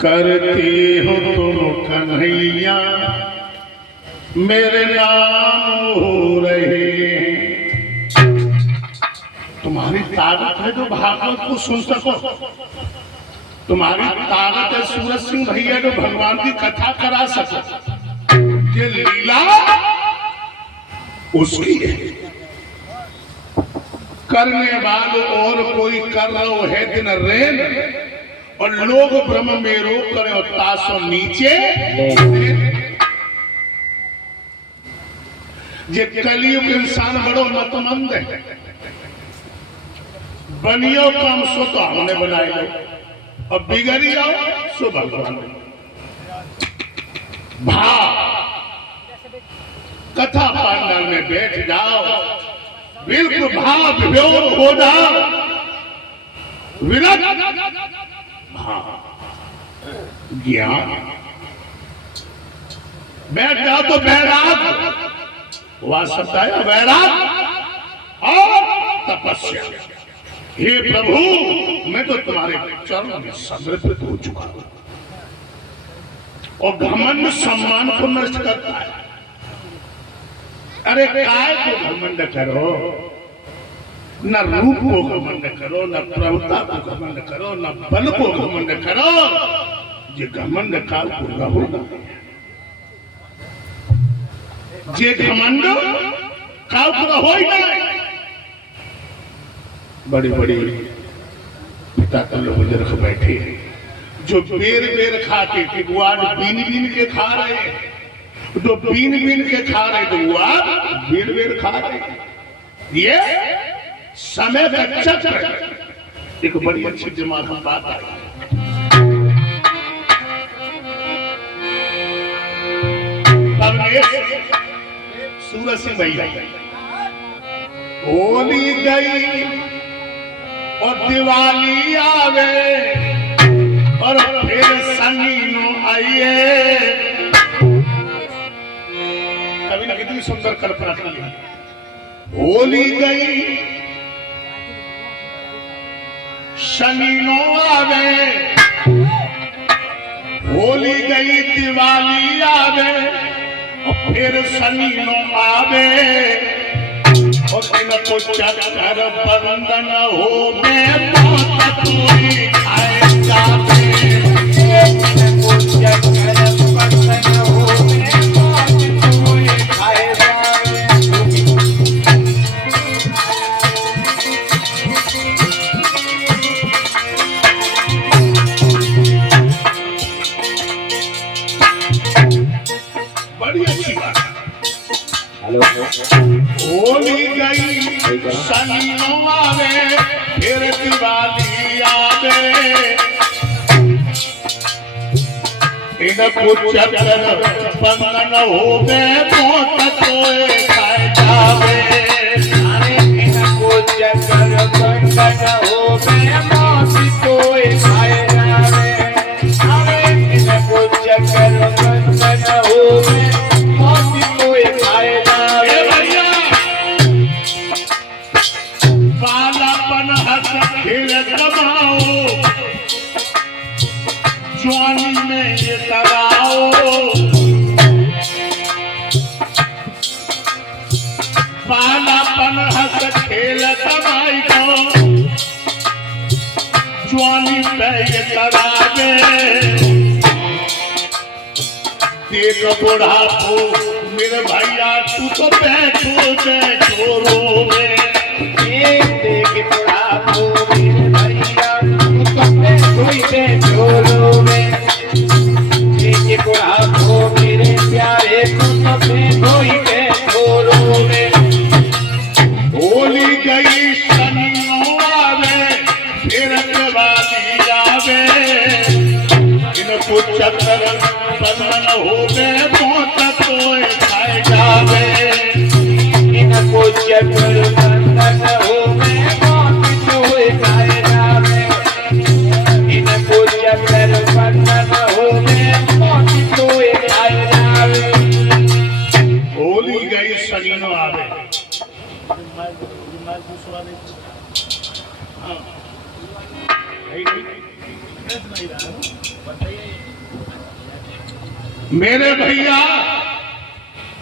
करते हो तुम कन्हैया मेरे नाम हो रहे हैं। तुम्हारी ताकत है जो भागवत को सुन सको, तुम्हारी ताकत है सूरज सिंह भैया जो भगवान की कथा करा सको। ये लीला उसकी है, करने वालों और कोई कर रहो है दिन रेन और लोग ब्रह्म में रो करे और तासो नीचे। ये कलयुग इंसान बड़ो मतमंद है, बनियो काम सो तो हमने बनाए लो और बिगड़ी आओ सो भगवान भाव कथा पांडाल में बैठ जाओ, बिल्कुल भाव विभोर हो जाओ, विरत ज्ञान बैठ जाओ तो बैराग हुआ सकता है, वैराग और तपस्या। हे प्रभु मैं तो तुम्हारे चरणों में समर्पित हो चुका हूं। और घमंड सम्मान को नष्ट करता है। अरे काय को घमंड करो, न रूप को घमंड करो, न प्रभुता को घमंड करो, न बल को घमंड करो। ये घमंड काल पूरा होगा, ये घमंड काल पूरा हो ही नहीं। बड़ी बड़ी पिता का लोग बुजुर्ग बैठे हैं जो बेर बेर खाते थे वो आज बीन बीन के खा रहे हैं, जो बीन बीन के खा रहे थे वो आज बेर बेर खा रहे हैं। ये समय का चक्र एक बड़ी अच्छी दिमाग में बात आई। सूरज सिंह भैया होली गई और दिवाली आवे और फिर संगीनो आइए। कभी ना कितनी सुंदर कल्पना की है। होली गई संगीनो आवे, होली गई दिवाली आवे और फिर संगीनो आवे और इनको चक्कर बंधन हो में मौत कोई खाए जावे। इनको चक्कर बंधन हो में मौत कोई खाए जावे। बड़ी अच्छी बात। हेलो होली गई संगीनो आवे फिर दिवाली आवे, इनको चक्कर बंधन हो में मौत कोई खाए जावे। अरे इनको चक्कर बंधन हो में मौत कोई खाए जावे। अरे इनको चक्कर बंधन हो में मौत कोई खाए जावे। बालापन हंस खेल कमाओ, जवानी में ये कराओ। बालापन हंस खेल कमाई को, जवानी पे ये करावे। देख बुढ़ापो मेरे भैया तू तो बैठो बैठो रोवे। देख बुढ़ापो मेरे भैया तू तो बैठो रोवे। देख बुढ़ापो मेरे प्यारे तू तो बैठो रोवे। होली गई संगीनो आवे फिर दिवाली आवे, इनको चक्कर बंधन हो में मौत कोई खाए जावे। इनको चक्कर बंधन हो में मौत कोई खाए जावे। इनको चक्कर बंधन हो में मौत कोई खाए जावे। होली गई संगीनो आवे। हाँ मेरे भैया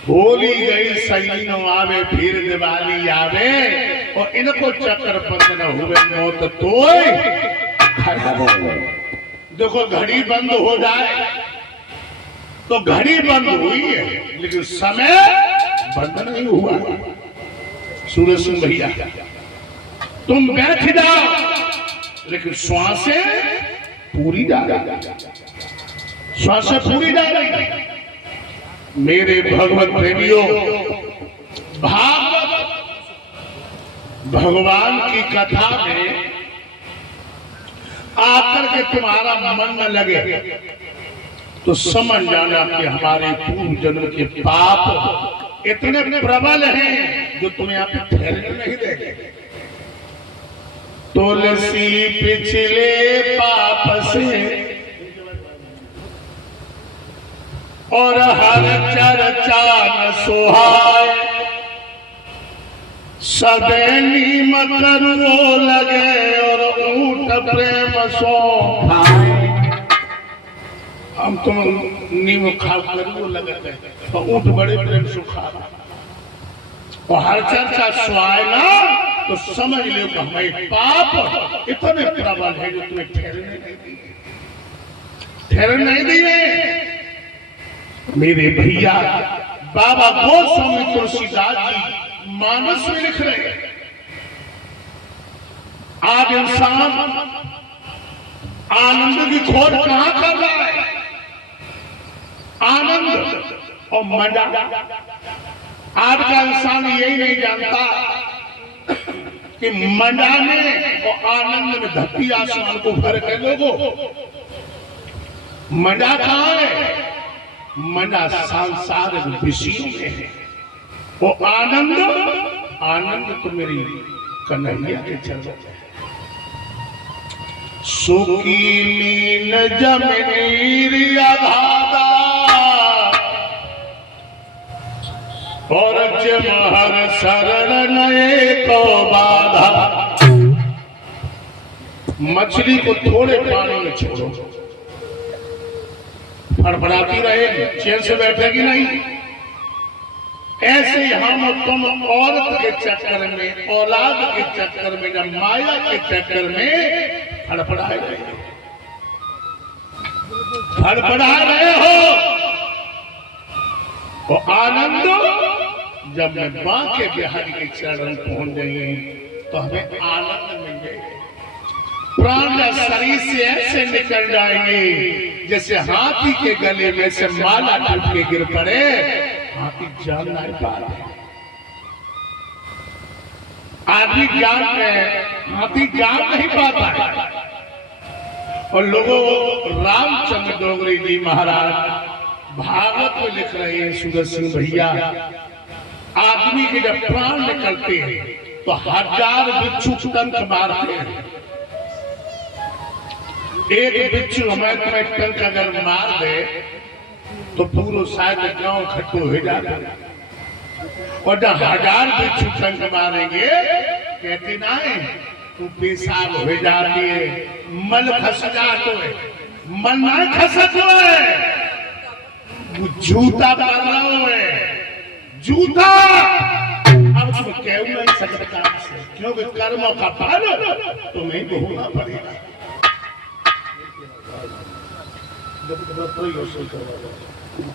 होली गई सही न आवे फिर दिवाली आवे और इनको चक्कर बंद न हुए मौत तोय। देखो घड़ी बंद हो जाए तो घड़ी बंद हुई है लेकिन समय बंद नहीं हुआ। सूरज सिंह भैया तुम बैठ जाओ लेकिन श्वासें पूरी जा रही, श्वासें पूरी जा रही। मेरे भगवत प्रेमियों, भागवत भगवान की कथा में आकर के तुम्हारा मन न लगे तो समझ जाना कि हमारे पूर्व जन्म के पाप इतने प्रबल हैं जो तुम्हें यहाँ पे ठहरने नहीं देंगे। तुलसी पिछले पाप से और हर चर्चा न सुहाए, सबे नीम करो लगे और ऊंट प्रेम सो खाए। हम तुम नीम खा करो लगते तो ऊंट बड़े प्रेम से खा और हर चर्चा सुहाए ना तो समझ लो कि हमारे पाप इतने प्रबल है जो तुम्हें ठहरने नहीं दिए, ठहरने नहीं दिए। मेरे भैया बाबा गोस्वामी तुलसीदास जी मानस में लिख रहे हैं, आज इंसान आनंद की खोज कहां कर रहा है? आनंद और मजा। आज का इंसान यही नहीं जानता कि मजा में और आनंद में धरती आसमान को फर्क है। लोगों मजा कहां है? मजा सांसारिक विषयों में है। वो आनंद, आनंद तो मेरी कन्हैया के चरणों में है। सुखी मीन जमीर आधादा और जमहर शरण नए को बाधा। मछली को थोड़े पानी में छोड़ो, फड़फड़ाती रहेगी, चैन से बैठेगी नहीं। ऐसे हम तुम औरत के चक्कर में, औलाद के चक्कर में, जब माया के चक्कर में फड़फड़ाए रहे हो, फड़फड़ा रहे हो। और आनंद जब मैं मां के बिहारी के चरण पहुंच जाएंगे तो हमें आनंद मिल जाएगा। प्राण शरीर से ऐसे निकल जाएंगे जैसे हाथी के गले में से माला टूट के गिर पड़े, हाथी जान नहीं पा रहा, आदमी जान में हाथी जान नहीं पाता है। और लोगों, रामचंद्र डोगरी जी महाराज भागवत में लिख रहे हैं, सूरज सिंह भैया, आदमी के जब प्राण निकलते हैं तो 1000 बिच्छू टंक मारते हैं। एक बिच्छू हमें तुम्हें टंक अगर मार दे तो पूरा शायद गांव खट्टू हो जाता। और जब 1000 बिच्छू टंक मारेंगे कहते ना है तू पेशाब हो जाती है, मल खस जातो है, मन ना खसत है, जूता पहन रहा है, जूता। अब तुम कह नहीं सकता से, क्योंकि कर्मों का फल तुम्हें भोगना पड़ेगा।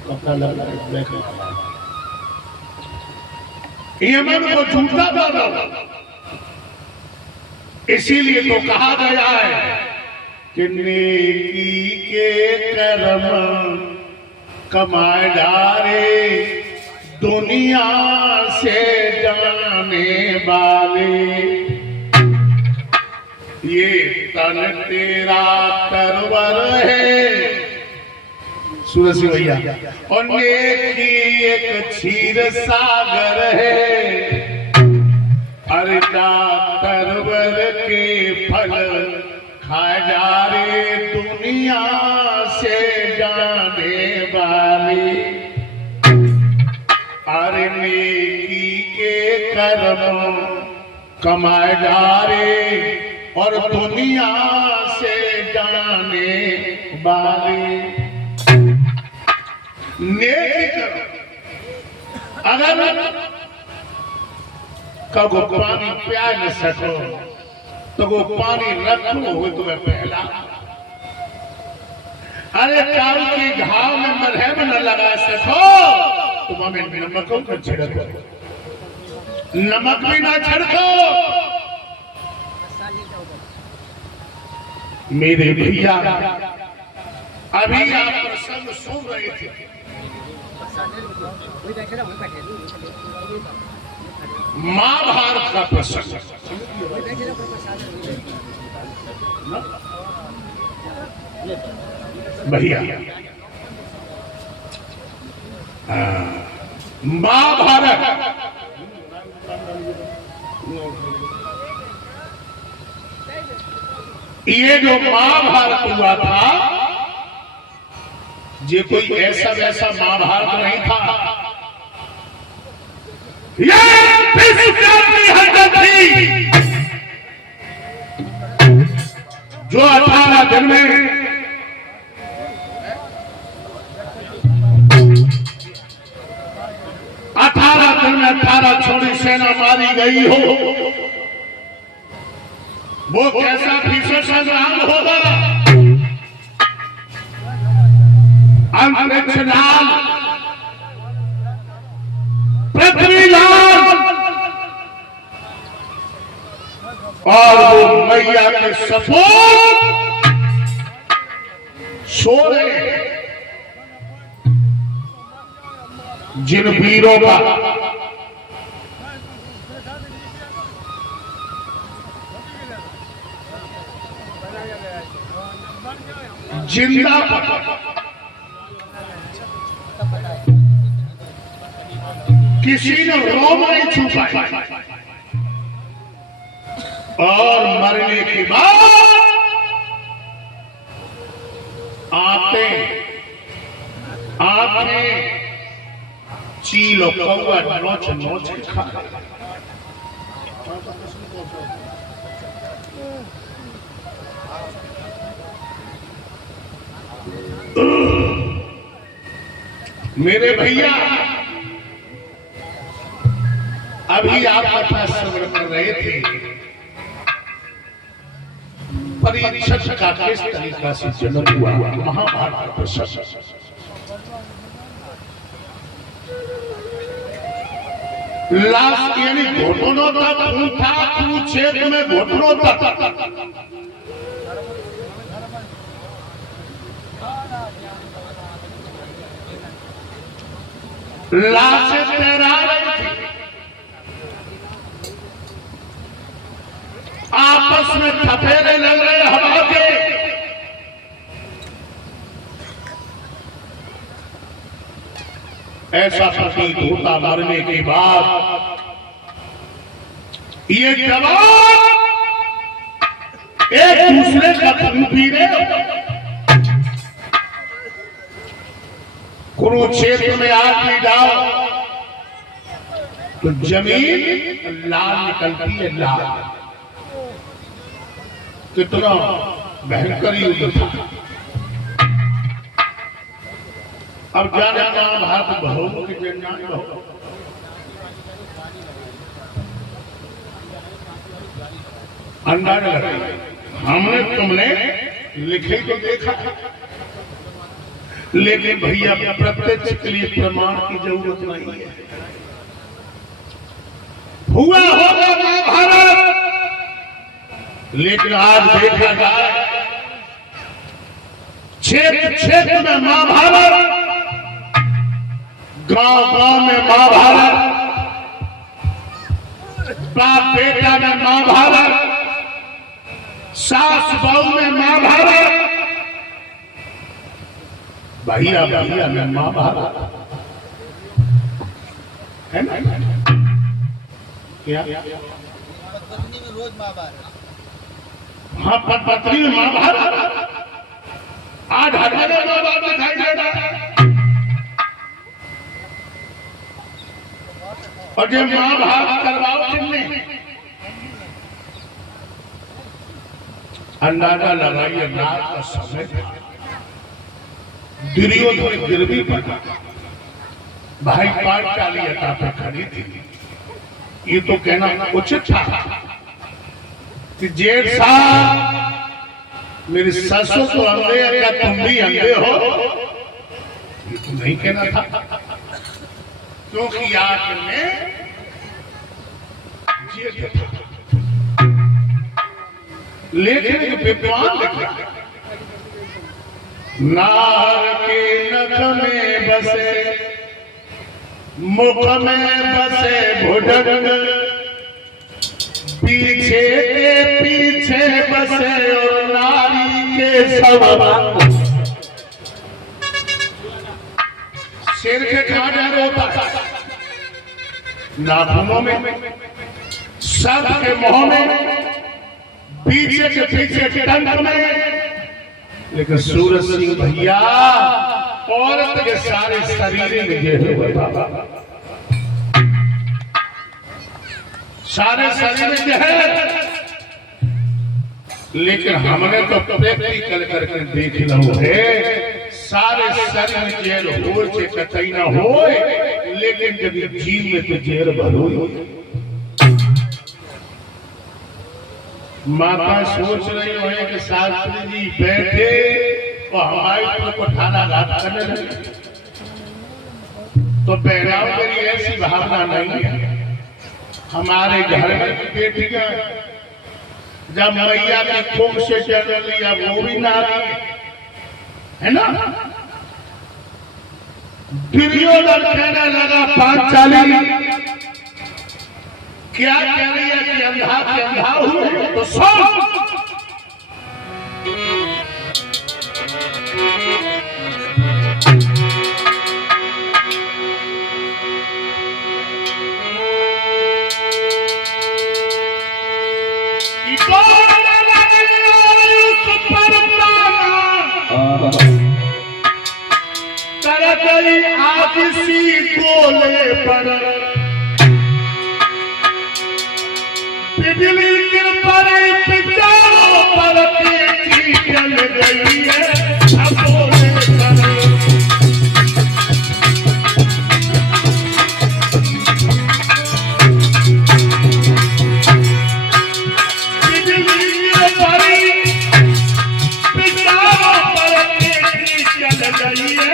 कपड़ा लगा ये मन को जूता डालो। इसीलिए तो कहा गया है कि नेकी के कर्म कमाए डारे दुनिया से जाने वाले, ये तन तेरा तरवर है। सूरज सिंह भैया, और नेकी एक क्षीर सागर है, अरे तरवर के फल खा जा रे दुनिया से जाने वाले। अरे नेकी के कर्म कमाए जा रे और दुनिया से जाने वाले। नेकी करो। अगर कबो पानी प्या न सको तो वो पानी रखो हो तुम्हें पहला। अरे काल के घाव में मरहम न लगा सको तुम हमें नमकों को छिड़को, नमक भी ना छिड़को। मेरे भैया अभी आप प्रसंग सुन रहे थे, महाभारत का प्रसंग। भैया महाभारत ये जो महाभारत हुआ था ये कोई ऐसा वैसा महाभारत नहीं था। ये थी जो 18 दिन में 18 छोड़ी सेना मारी गई हो। वो कैसा भीषण संग्राम होगा। अंतरिक्ष लाल, पृथ्वी लाल और वो मैया के सपूत सो रहे। जिन वीरों का जिंदा किसी ने रोम नहीं छू पाया और मरने के बाद आंखें चील और कौवा नोच नोच के खा रहे। मेरे भैया अभी आप कथा श्रवण कर रहे थे, परीक्षक का किस तरीका से जन्म हुआ महाभारत का प्रसंग। लास्ट यानी घुटनों तक खून था, कुरुक्षेत्र में घुटनों तक। लाशें तैरा रही थी, आपस में थपेरे लग रहे हवा के। ऐसा प्रतीत होता मरने के बाद ये जवान एक दूसरे का खून पी रहे। कुरुक्षेत्र में आग भी डालो तो जमीन लाल निकलती है, लाल। कितना भयंकर युद्ध था। अब जाने महाभारत बहु की जन्म अंदाजा लगाइए। हमने तुमने लिखे तो देखा, लेकिन भैया प्रत्यक्ष के लिए प्रमाण की जरूरत नहीं है। हुआ होगा महाभारत, लेकिन आज देखा जाए क्षेत्र क्षेत्र में महाभारत, गांव गांव में महाभारत, बाप बेटा में महाभारत, सास बहू में महाभारत, भैया भैया में महाभारत है ना। क्या पत्नी में रोज महाभारत। हाँ, पत्नी में महाभारत। आज हर जगह महाभारत दिखाई दे रहा है। और जो महाभारत करवाओ किसने, अंदाजा लगाइए। रात का समय था, दुर्योधन गिरवी पड़ा। भाई पाठशाली अता पे खड़ी थी। ये तो कहना उचित था कि जेठ साहब मेरी ससुर तो अंधे है, क्या तुम भी अंधे हो? ये तो नहीं कहना था, क्योंकि आखिर में जेठ था। लेकिन एक विद्वान लिखा, नार के नख में बसे, मुख में बसे भुजंग, पीछे के पीछे बसे और नारी के सब अंग। शेर के खाने होता है नाखूनों में, सर के मुंह में, पीछे के पीछे टंक में। लेकिन सूरज सिंह भैया औरत के सारे शरीर में ये हुए बाबा, सारे शरीर में जो है। लेकिन हमने तो प्रैक्टिकल करके देख लो है, सारे शरीर में जेल हो कतई ना हो, लेकिन जब जीव में तो जेल भरो। माता सोच रही हो कि शास्त्री जी बैठे और हमारी को ठाना घात करने लगे, तो बहराव मेरी ऐसी भावना नहीं है। हमारे घर में भी बेटियां जब मैया की कोख से चल लिया वो भी नारी है ना। दुर्योधन कहने लगा पांचाली क्या कह रही है कि अंधा के अंधा हुए तो सुन। आदिसी गोले पर बिजली गिर पड़े, पिचारों पर तेजी चल गई है बोले पर। बिजली गिर पड़ी, पिचारों पर तेजी चल गई है।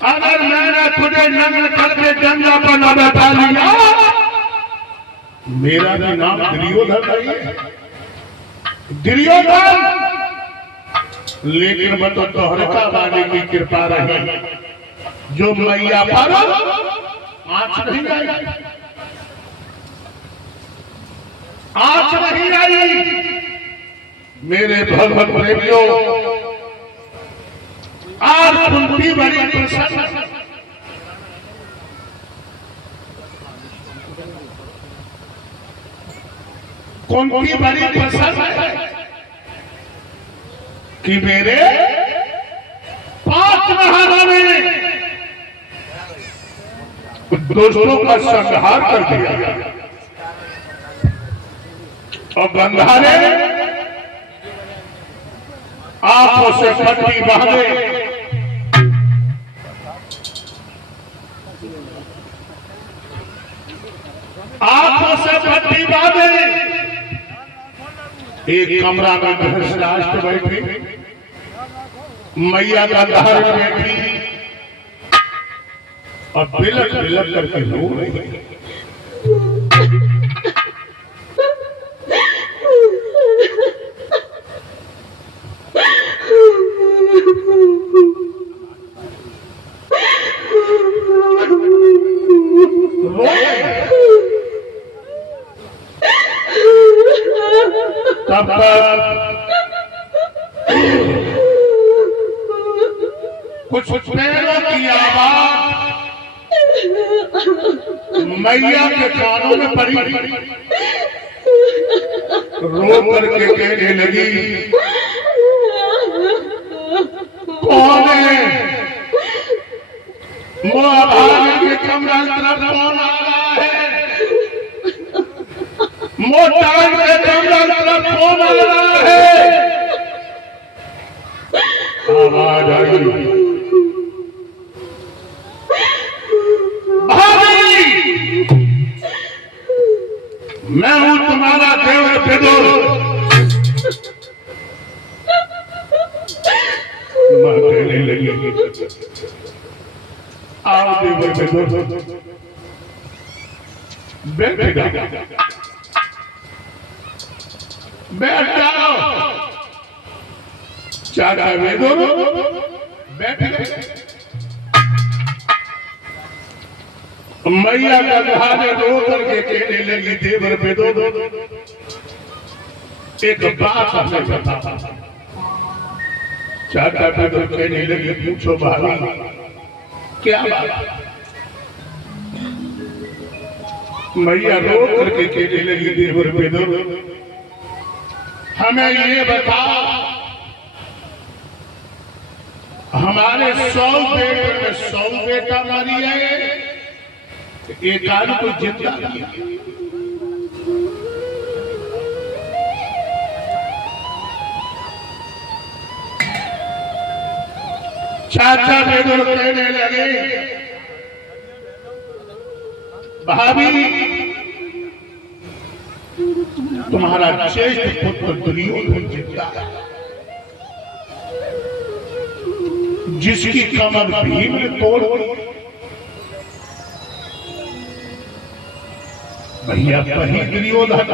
अगर मैंने तुझे नंग करके गंगा पर न बैठा लिया, मेरा भी नाम दुर्योधन है, दुर्योधन। लेकिन मैं तो दोहरता वाले की कृपा रही, जो मैया पर आंच नहीं आई, आंच नहीं आई। मेरे भगवत प्रेमियों, आज कुंती बड़ी प्रसन्न, कुंती बड़ी प्रसन्न है कि मेरे 5 महाराणों ने दोस्तों का संहार कर दिया और गंगा ने आंखों से पट्टी बांधे, आंखों से पट्टी बांधे, एक कमरा में धृतराष्ट्र बैठी, मैया का धारण बैठी और बिलक बिलक करके रो रही। रो रहे। तब कुछ पैरों की आवाज मैया के कानों में पड़ी, रो करके कहने लगी, कौन है? मोआ भाभी के कमरा तरफ कौन आ रहा है? मोटान के कमरा तरफ कौन आ रहा है? आवाज आई, मैं हूं तुम्हारा देवर बेदोर। मां कहने लगी, आओ देवर बेदोर, बैठ जाओ। चाचा बेदोर बैठ गए। मैया का घाने रो करके कहने लगी, देवर बेदोर, एक बात हमें बता। चाचा बेदोर कहने लगी, पूछो भाभी, क्या बात? मैया रो करके कहने लगी, देवर बेदोर, हमें ये बता, हमारे 100 बेटे में 100 बेटा मरी है, एक आदमी को जिंदा किया। चाचा बेदोर कहने लगे, भाभी, तुम्हारा ज्येष्ठ पुत्र दुर्योधन जिंदा है, जिसकी कमर भीम ने तोड़ दी। भैया वही दुर्योधन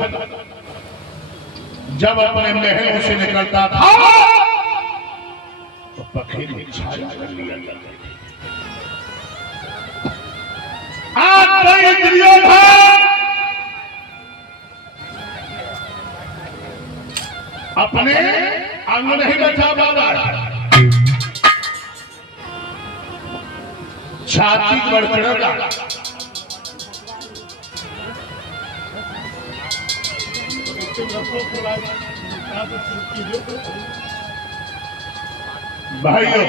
जब अपने महलों से निकलता था तो पखेरु छाया कर लिया जाता था। आज वही दुर्योधन अपने अंग नहीं बचा पाता, छाती गड़गड़ा, भाइयों,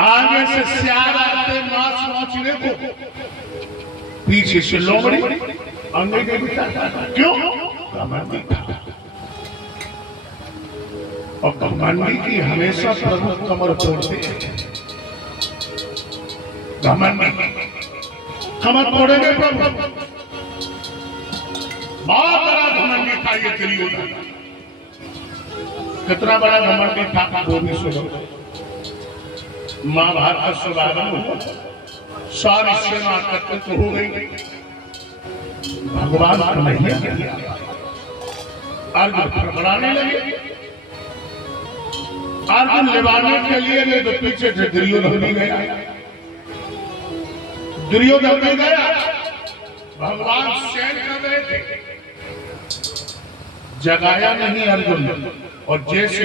आगे से सियार आते मांस नोचने को, पीछे से लोमड़ी अंग्रेजी बिताता था। क्यों? घमंडी था, और घमंडी की हमेशा प्रभु कमर तोड़ते हैं। घमंडी कमर तोड़ेंगे प्रभु। बहुत बड़ा घमंडी था ये दुर्योधन। कितना बड़ा घमंडी था वो भी सुनो। महाभारत समागम सारी सेना एकत्रित हो गई, भगवान कन्हैया अर्जुन फड़फड़ाने लगे। अर्जुन लेवाने के लिए नहीं तो पीछे से दुर्योधन भी गया। दुर्योधन भी गया, भगवान शयन कर रहे थे, जगाया नहीं अर्जुन। और जैसे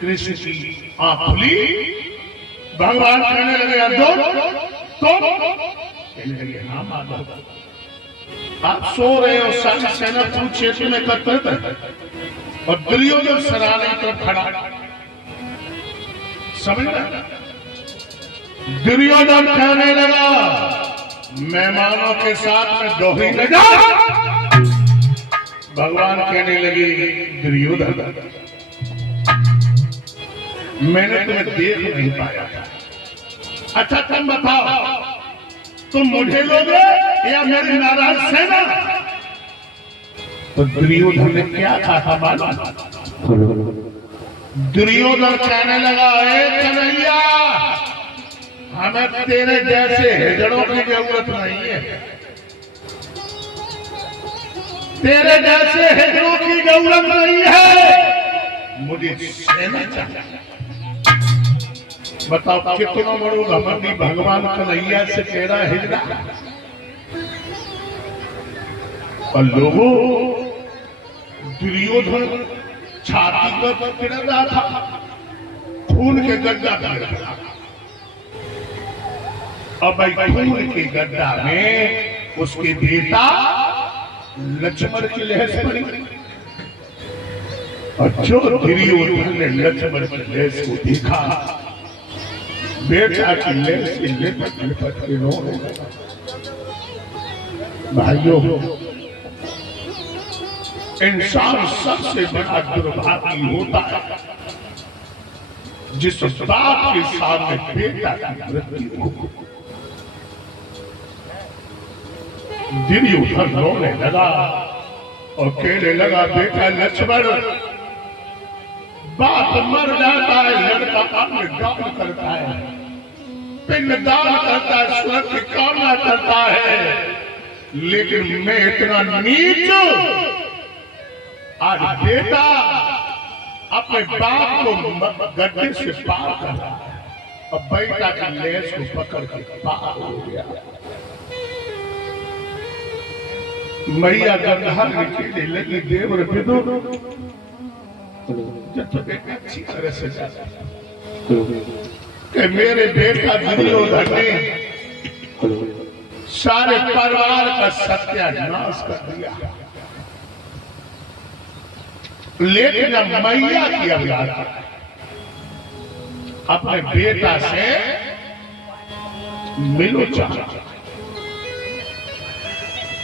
कृष्ण की आंख खुली, भगवान कहने लगे, अर्जुन तुम? कहने लगे, हाँ माधव, आप सो रहे हो, सारी सेना पूर्ण क्षेत्र में एकत्रित है, और दुर्योधन सराने की तरफ खड़ा। समझ रहे? दुर्योधन कहने लगा, मेहमानों के साथ में दोहरी न जा। भगवान कहने लगे, दुर्योधन मैंने तुम्हें देख नहीं पाया था। अच्छा तुम बताओ, तुम मुझे लोगे या मेरी नाराज सेना? तो दुर्योधन ने क्या कहा मालूम? दुर्योधन कहने लगा, ए कन्हैया, हमें तेरे जैसे हिजड़ों की जरूरत नहीं है, तेरे जैसे हिजड़ों की जरूरत नहीं है, मुझे सेना चाहिए। बताओ कितना बड़ो घमंडी भगवान कन्हैया से कह रहा हिजड़ा। और लोगों दुर्योधन छाती पर गिर रहा था, खून के गड्ढा गिर रहा। अब भाई खून के गड्ढा में उसके बेटा लक्ष्मण की लहस पड़ी। और जो दुर्योधन ने लक्ष्मण की लहस को देखा, बेटा की लहस से लिपट के रोने लगा। भाइयों, इंसान सबसे बड़ा दुर्भाग्य होता है जिस बाप के सामने बेटा की मृत्यु हो। दुर्योधन रोने लगा और कहने लगा, बेटा लक्ष्मण, बाप मर जाता है, लड़का पिंडदान करता है, पिंडदान करता है, स्वर्ग की कामना करता है, लेकिन मैं इतना नीच हूं, आज बेटा अपने बाप को गड्ढे से पार कर रहा है और बेटा की लेस को पकड़ के पार हो गया। मैया गंधार निकलने लगी, देवर विदुर जब अच्छी तरह से जाता कि मेरे बेटा दुर्योधन ने सारे परिवार का सत्यानाश कर दिया, लेकिन अब मैया की औलाद अपने बेटा से मिलो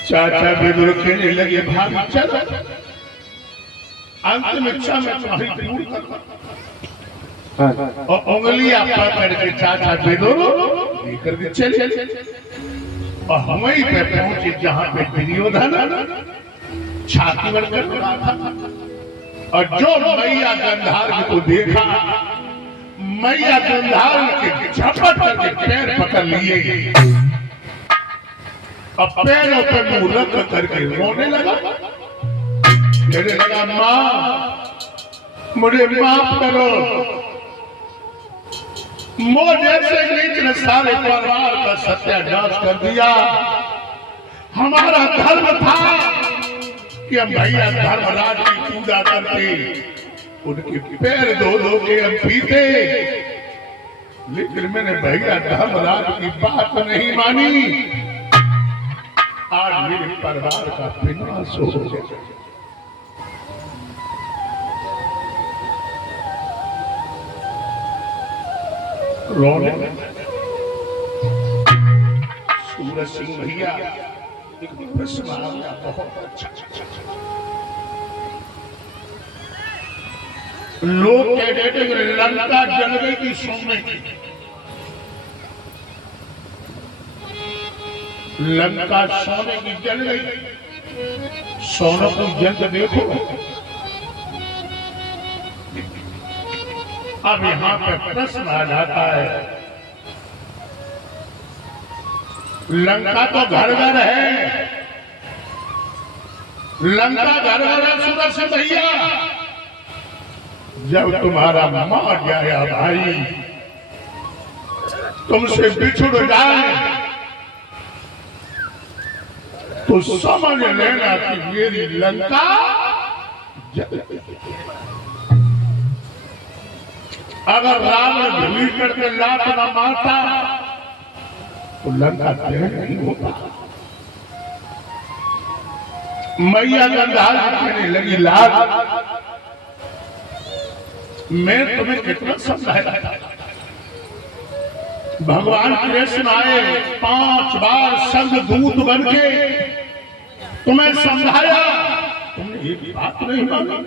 चाचा विदुर कहने लगे, भाभी चलो अंतिम इच्छा में तुम्हारी पूरी कर। और उंगलियां पकड़ के चाचा विदुर लेकर के चले और वहीं पे पहुंचे जहां पे दुर्योधन छाती बढ़कर खड़ा था। और जो मैया गंधार को देखा, मैया गंधार के झपट करके पैर पकड़ लिए और पैरों पर मुंह रख करके रोने लगा। कहने लगा, माँ मुझे माफ करो, मुझे से नीच ने सारे परिवार का सत्यानाश कर दिया। हमारा धर्म था कि हम भैया धर्मराज की पूजा करते, उनके पैर धो धो के हम पीते, लेकिन मैंने भैया धर्मराज की बात नहीं मानी। आज मेरे परिवार का विनाश हो गया। रोने सूरज सिंह भैया एक प्रश्न आ गया, बहुत अच्छा। लोग कहते थे कि लंका जल गई थी सोने की, लंका सोने की जल गई। सोने को जल देखो। अब यहां पे प्रश्न आ जाता है, लंका तो घर घर है, लंका घर घर है सूरज से भैया। जब तुम्हारा मार जाया भाई तुमसे बिछुड़ जाए तो समझ लेना कि मेरी लंका जल गई। अगर रावण भीतर के लात न मारता तो लंका दहन नहीं होता। मैया गंधार कहने लगी, लाल मैं तुम्हें कितना समझाया, भगवान कृष्ण आए 5 बार संग दूत बन के तुम्हें समझाया, तुमने एक बात नहीं मानी।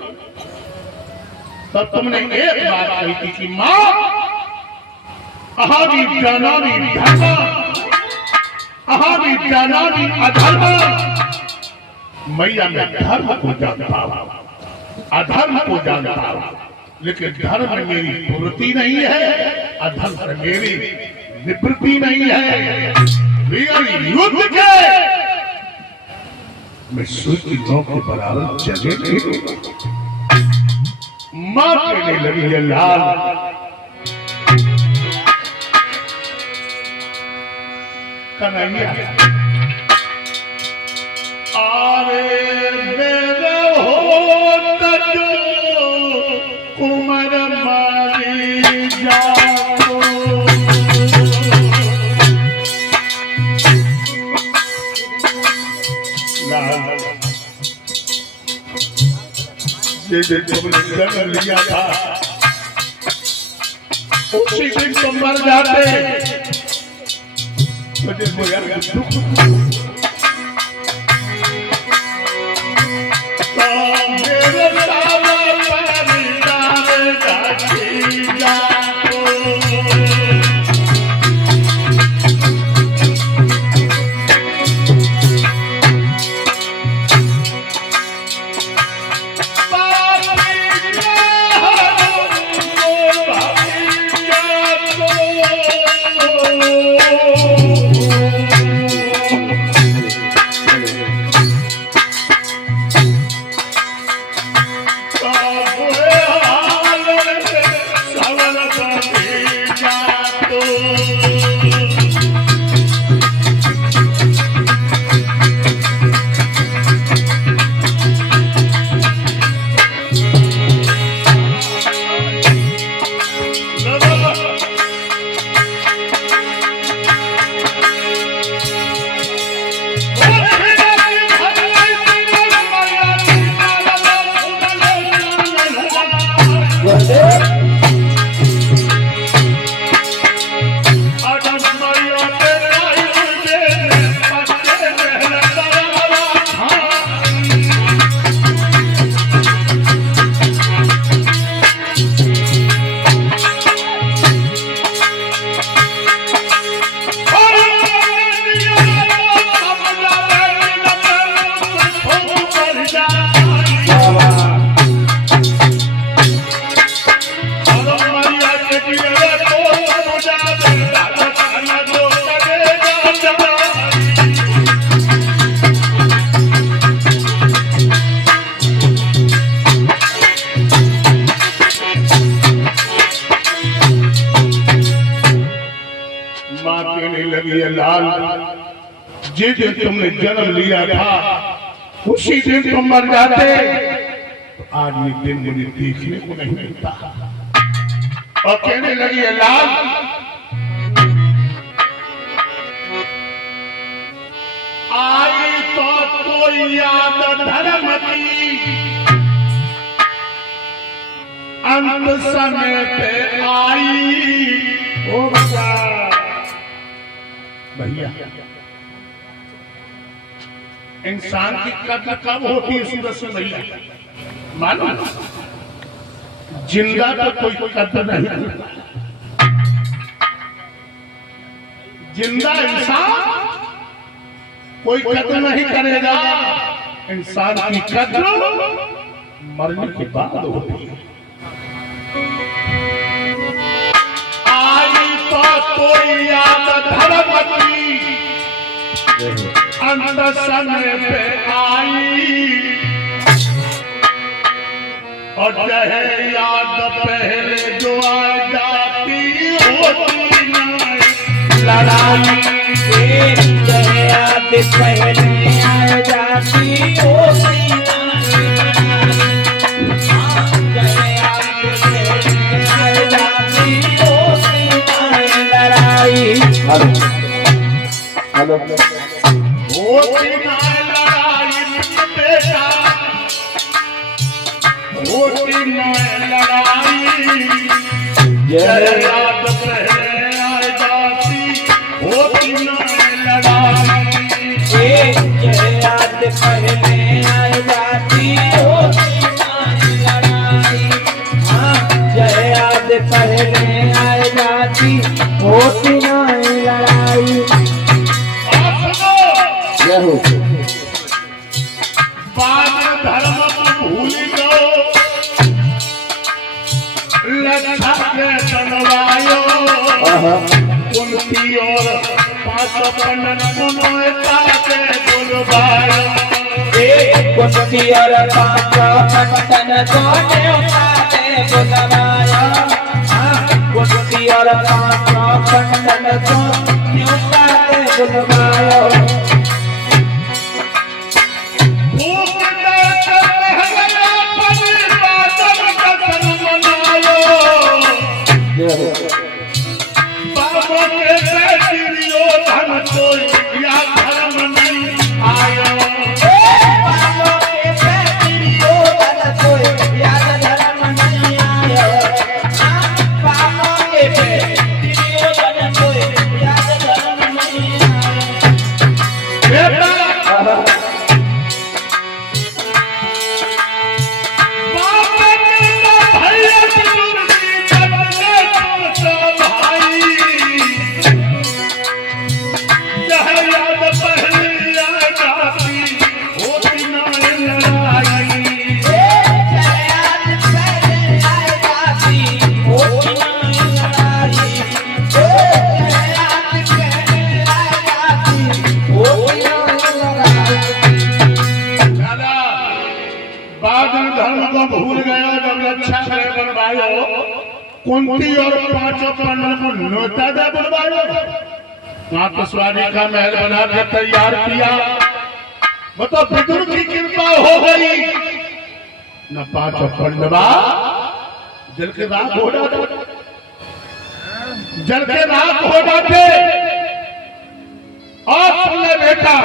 तब तुमने एक बात कही थी कि मां अहामी जानामी धर्म, अहामी जानामी अधर्म। मैया मैं धर्म को जानता हूं, अधर्म को जानता हूं, लेकिन धर्म में मेरी पूर्ति नहीं है, अधर्म से मेरी निवृत्ति नहीं है। युद्ध के मैं सूर्य की नौ के बराबर जगह नहीं। मां कहने लगी है, लाल कन्हैया आरे मेरे हो तजो कुमर मारी जाओ जिस दिन तुमने जन्म लिया था उसी दिन तुम मर जाते मुझे बुरा दुख जिस दिन तुमने जन्म लिया था उसी दिन तुम मर जाते तो आज ये दिन मुझे देखने को नहीं मिलता। और कहने लगी लाल आई तो याद धर्म की अंत समय पे आई ओ भैया इंसान की कद्र कब होती है सूरज से भैया मानो जिंदा का कोई कद्र नहीं जिंदा इंसान कोई कद्र नहीं करेगा इंसान की कद्र मरने के बाद होती है। आई तो याद धर्म की अंत समय पे आई और चाहे याद पहले जो आ जाती होती लड़ाई चाहे याद पहले आ जाती होती हेलो होती ना लड़ाई बेटा होती ना लड़ाई याद पहले आ जाती होती ना लड़ाई याद पहले आ जाती होती ना लड़ाई याद पहले आ जाती होती ना लड़ाई बाद धर्म भूल गो लक्षा के बनवायो कुंती और पांच पंडन मनोता के बुलवायो कुंती और पांच पंडन मनोता के बुलवायो कुंती और पांच पंडन मनोता के सुनवायो भूख दर्द महंगा पर बादल का सनमनायो बाबा के बेटियो धन कोई या धर्म नहीं आयो बाबा के बेटियो धन कोई याद धर्म नहीं आयो बाबा के बेटियो धन कोई याद धर्म नहीं आयो बेटा बाबा के भैया दुर्गी बनने तो भाई चाहे याद पहली या जाती होती ना लड़ाई याद पहले आए जाती होती ना लड़ाई याद पहले आए जाती होती ना लड़ाई दादा बादल धर्म को भूल गया जब रक्षा करे बनवायो कुंती और पांचों पांडवों को न्योता दे बनवायो वहां तो स्वादी का महल बना कर तैयार किया वो तो विदुर की कृपा हो गई न पांचों पांडवा जल के राख हो जाते जल के राख हो जाते और सुन ले बेटा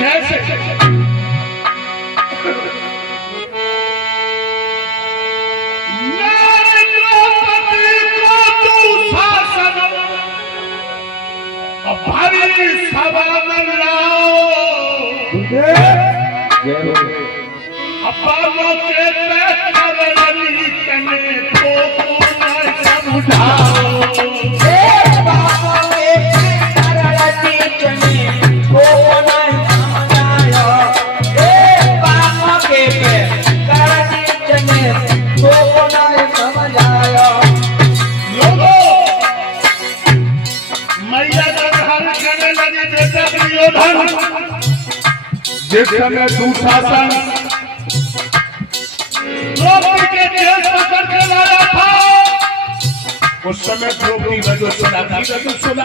कैसे द्रौपदी को तू शासन और भारी सभा में लाओ अपालों के पैर लड़ी कने तो न समझाओ बाबा के करती चने को नहीं समझायो बाबा के करती चने को नहीं समझायो लोगों मैया का घर करने लगी बेटा दुर्योधन जिस समय दुशासन द्रौपदी के जेल पकड़ के लाया था उस समय द्रौपदी ने जो सुना था जो सुना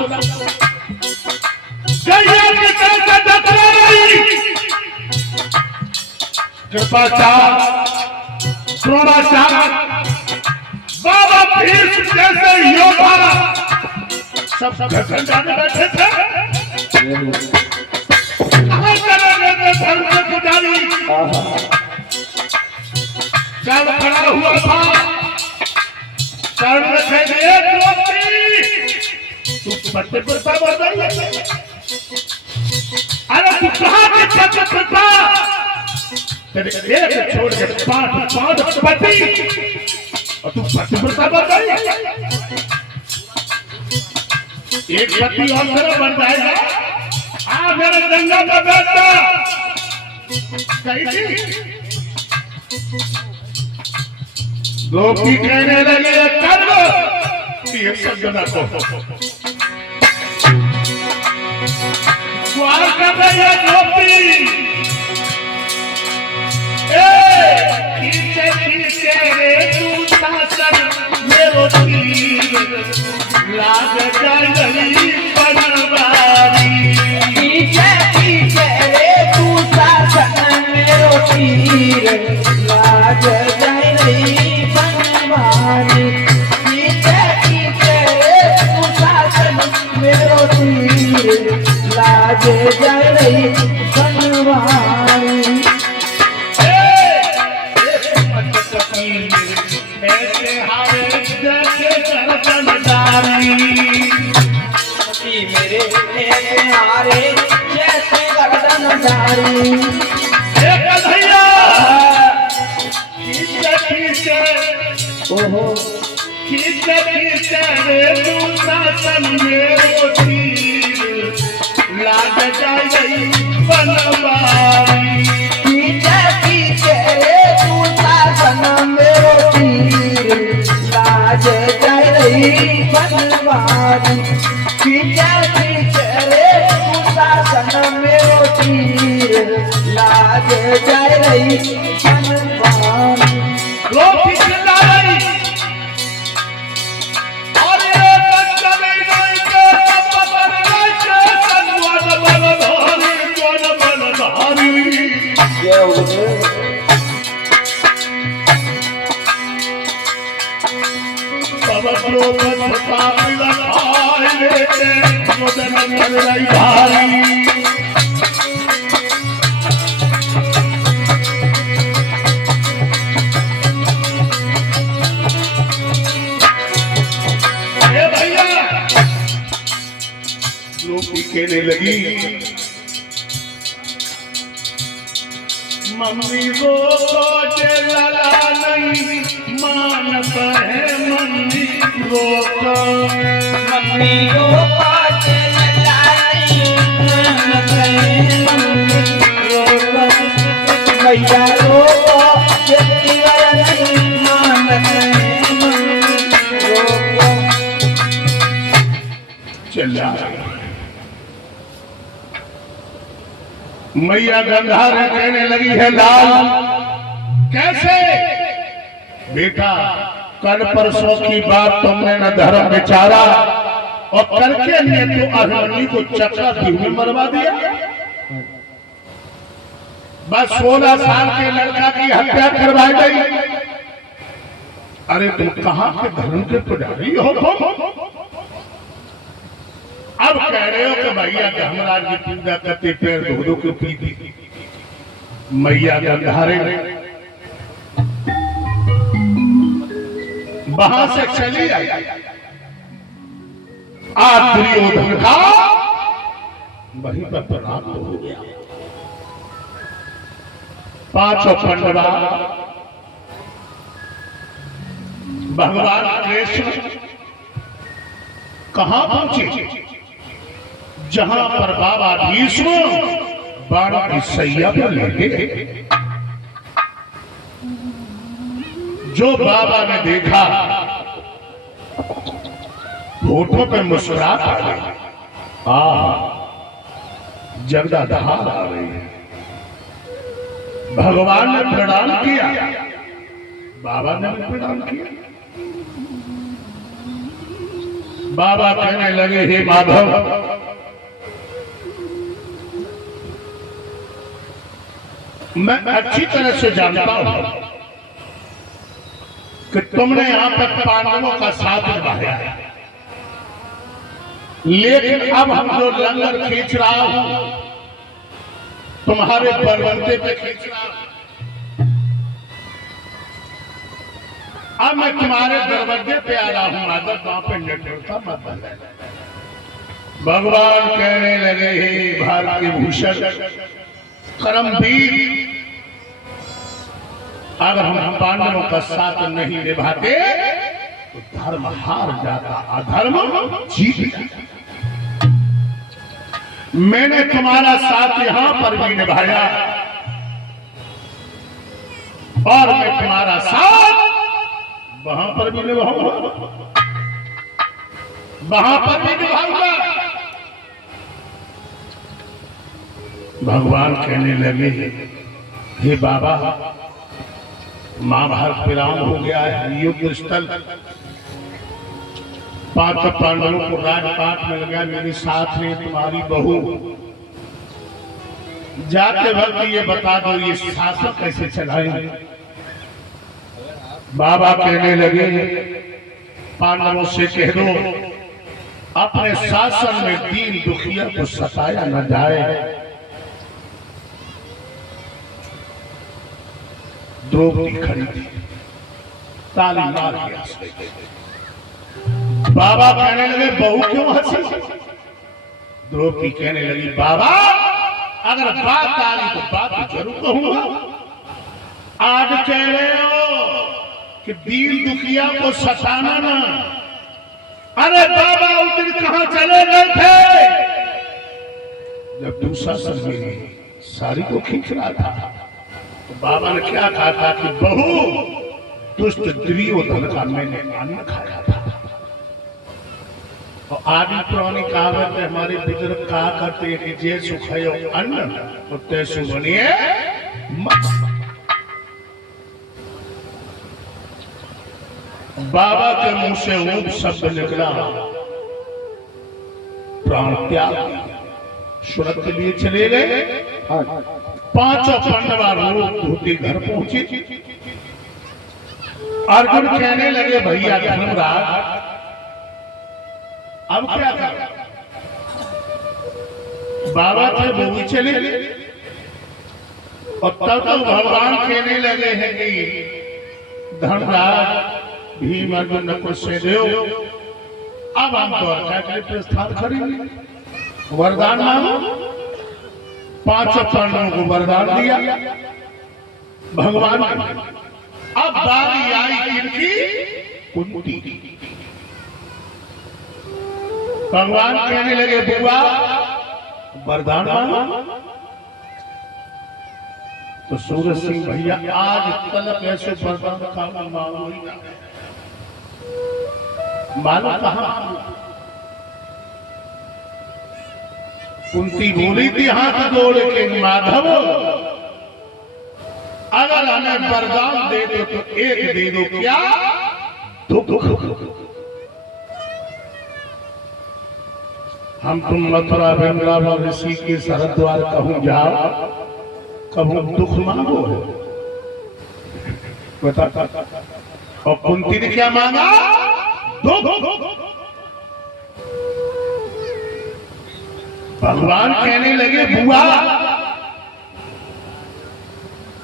गैया की तरह डकरा रही कृपाचार द्रोणाचार्य बाबा भीष्म जैसे योद्धा सब घटन जाने बैठे थे कहाँ चले गए धर्म के पुजारी चल खड़ा हुआ था चरण में कह दिए द्रौपदी तू पत्ते पर सब बढ़ रही है अरे तू कहाँ के पत्ते पर था तेरे एक छोड़ के पांच पत्ती और तू पत्ते पर सब बढ़ रही है एक पत्ती और मेरा बढ़ जाएगा आ मेरे गंगा का बेटा कहीं थी द्रौपदी कहने लगे कर लो ये सब जना को द्वार कर रही है द्रौपदी खींचे खींचे रे तू शासन मेरो तीर लाग गई बनवारी पीछे पीछे रे तू शासन मेरो तीर लाज जाए रही बनवारी पीछे पीछे रे तू शासन मेरो तीर लाज जाए रही बनवारी ऐसे हारे जैसे गर्दनदारी मेरे हारे जैसे गर्दनदारी भैया खींचे खींचे ओहो खींचे खींचे रे तू शासन मेरो तीर लाग जाई बनवारी पीछे पीछे रे तू शासन मेरो तीर लाज जाए रही बनवारी पीछे पीछे रे तू शासन मेरो तीर लाज जाए रही बनवानी। द्रौपदी चिल्ला रही, अरे पंचमी नहीं के पकड़ लेके संवाद बलधारी कौन बलधारी। जय गुरुदेव। सब लोग छाती लगाए लेके मदन कर रही भारी। द्रौपदी कहने लगी, मम्मी वो तो लला नहीं मानत है, मम्मी वो तो मम्मी को पास लगाई मानत है, मम्मी रोको भैया रोको जीवन नहीं मानत है, मम्मी रोको। चला मैया गंधार कहने लगी है, लाल कैसे बेटा, कल परसों की बात तुमने न धर्म विचारा और करके लिए तो अभिमन्यु को चक्रा में मरवा दिया। बस 16 साल के लड़का की हत्या करवाई गई। अरे तुम कहां के धर्म के पुजारी हो तुम? अब कह रहे हो कि भैया धर्मराज की पूजा करते पैर धो धो के पीती। मैया गंधारे वहां से चली आई। आज दुर्योधन का वहीं पर प्राप्त हो गया। पांचों पांडवा भगवान कृष्ण कहां पहुंचे? जहां पर बाबा भीष्म बाण की सैया पर लेटे। जो बाबा ने देखा फोटो पे मुस्कुराहट आ गई। जगदा धार आ रही है। भगवान ने प्रणाम किया, बाबा ने भी प्रणाम किया। बाबा कहने लगे, हे माधव, मैं अच्छी तरह से जानता हूं कि तुमने यहां पर पांडवों का साथ निभाया है, लेकिन अब हम जो लंगर खींच रहा हूं तुम्हारे बलबंते पे खींच रहा हूं। अब मैं तुम्हारे दरवाजे पे आ रहा हूं, आदत वहां पे नेटवर्क मत बंद। भगवान कहने लगे, हे भारतीय भूषण करमवीर, अगर हम पांडवों का साथ नहीं निभाते तो धर्म हार जाता, अधर्म जीत जाता। मैंने तुम्हारा साथ यहां पर भी निभाया और मैं तुम्हारा साथ वहां पर भी निभाऊंगा, वहां पर भी निभाऊंगा। भगवान कहने लगे, हे बाबा, महाभारत विराम हो गया है, युद्ध स्थल पांच पांडवों को राजपाट मिल गया, मेरी साथ में तुम्हारी बहू। जाते वक्त ये बता दो, ये शासन कैसे चलाएंगे? बाबा कहने लगे, पांडवों से कह दो अपने शासन में दीन दुखिया को सताया न जाए। द्रौपदी खड़ी थी, ताली मार के हंस रही। बाबा कहने लगे, बहू क्यों हंसी? द्रौपदी कहने लगी, बाबा अगर बात आ रही तो बात जरूर कहूंगा। आज कह रहे हो कि दीन दुखिया को सताना ना, अरे बाबा उस दिन कहां चले गए थे जब दूसरा सर मेरी साड़ी को खींच रहा था? तो बाबा ने क्या कहा था कि बहू दुष्ट दुर्योधन का मैंने अन्न खाया था। और आदि पुरानी कहावत है, हमारे बुजुर्ग कहा करते हैं कि जे सुख है अन्न और तैसु बनिए मत। बाबा के मुंह से ऊप शब्द निकला, प्राण त्याग सुरत के लिए चले गए। पांचों पांडवा रोग धोती घर पहुंचे। अर्जुन कहने लगे भैया धर्मराज अब क्या करें? बाबा थे वो भी चले और तब तक भगवान कहने लगे हैं कि धर्मराज भीम अर्जुन नकुल सहदेव अब हम द्वारका के लिए प्रस्थान करेंगे, वरदान मांगो। पांचों पांडवों को वरदान दिया भगवान ने। अब बारी आई किनकी? कुंती की। भगवान कहने लगे बुआ वरदान मांगो। तो सूरज सिंह भैया आज तलक ऐसे वरदान का मांगो ही ना, मानो कहां? कुंती बोली थी हाथ जोड़ के माधव अगर हमें वरदान दे दो तो एक दे दो, क्या? दुख। हम तुम मथुरा वृंदावन ऋषि के सरद्वार कहूं जाओ, कहूं दुख मांगो है बता। और कुंती ने क्या मांगा? दुख। भगवान कहने लगे बुआ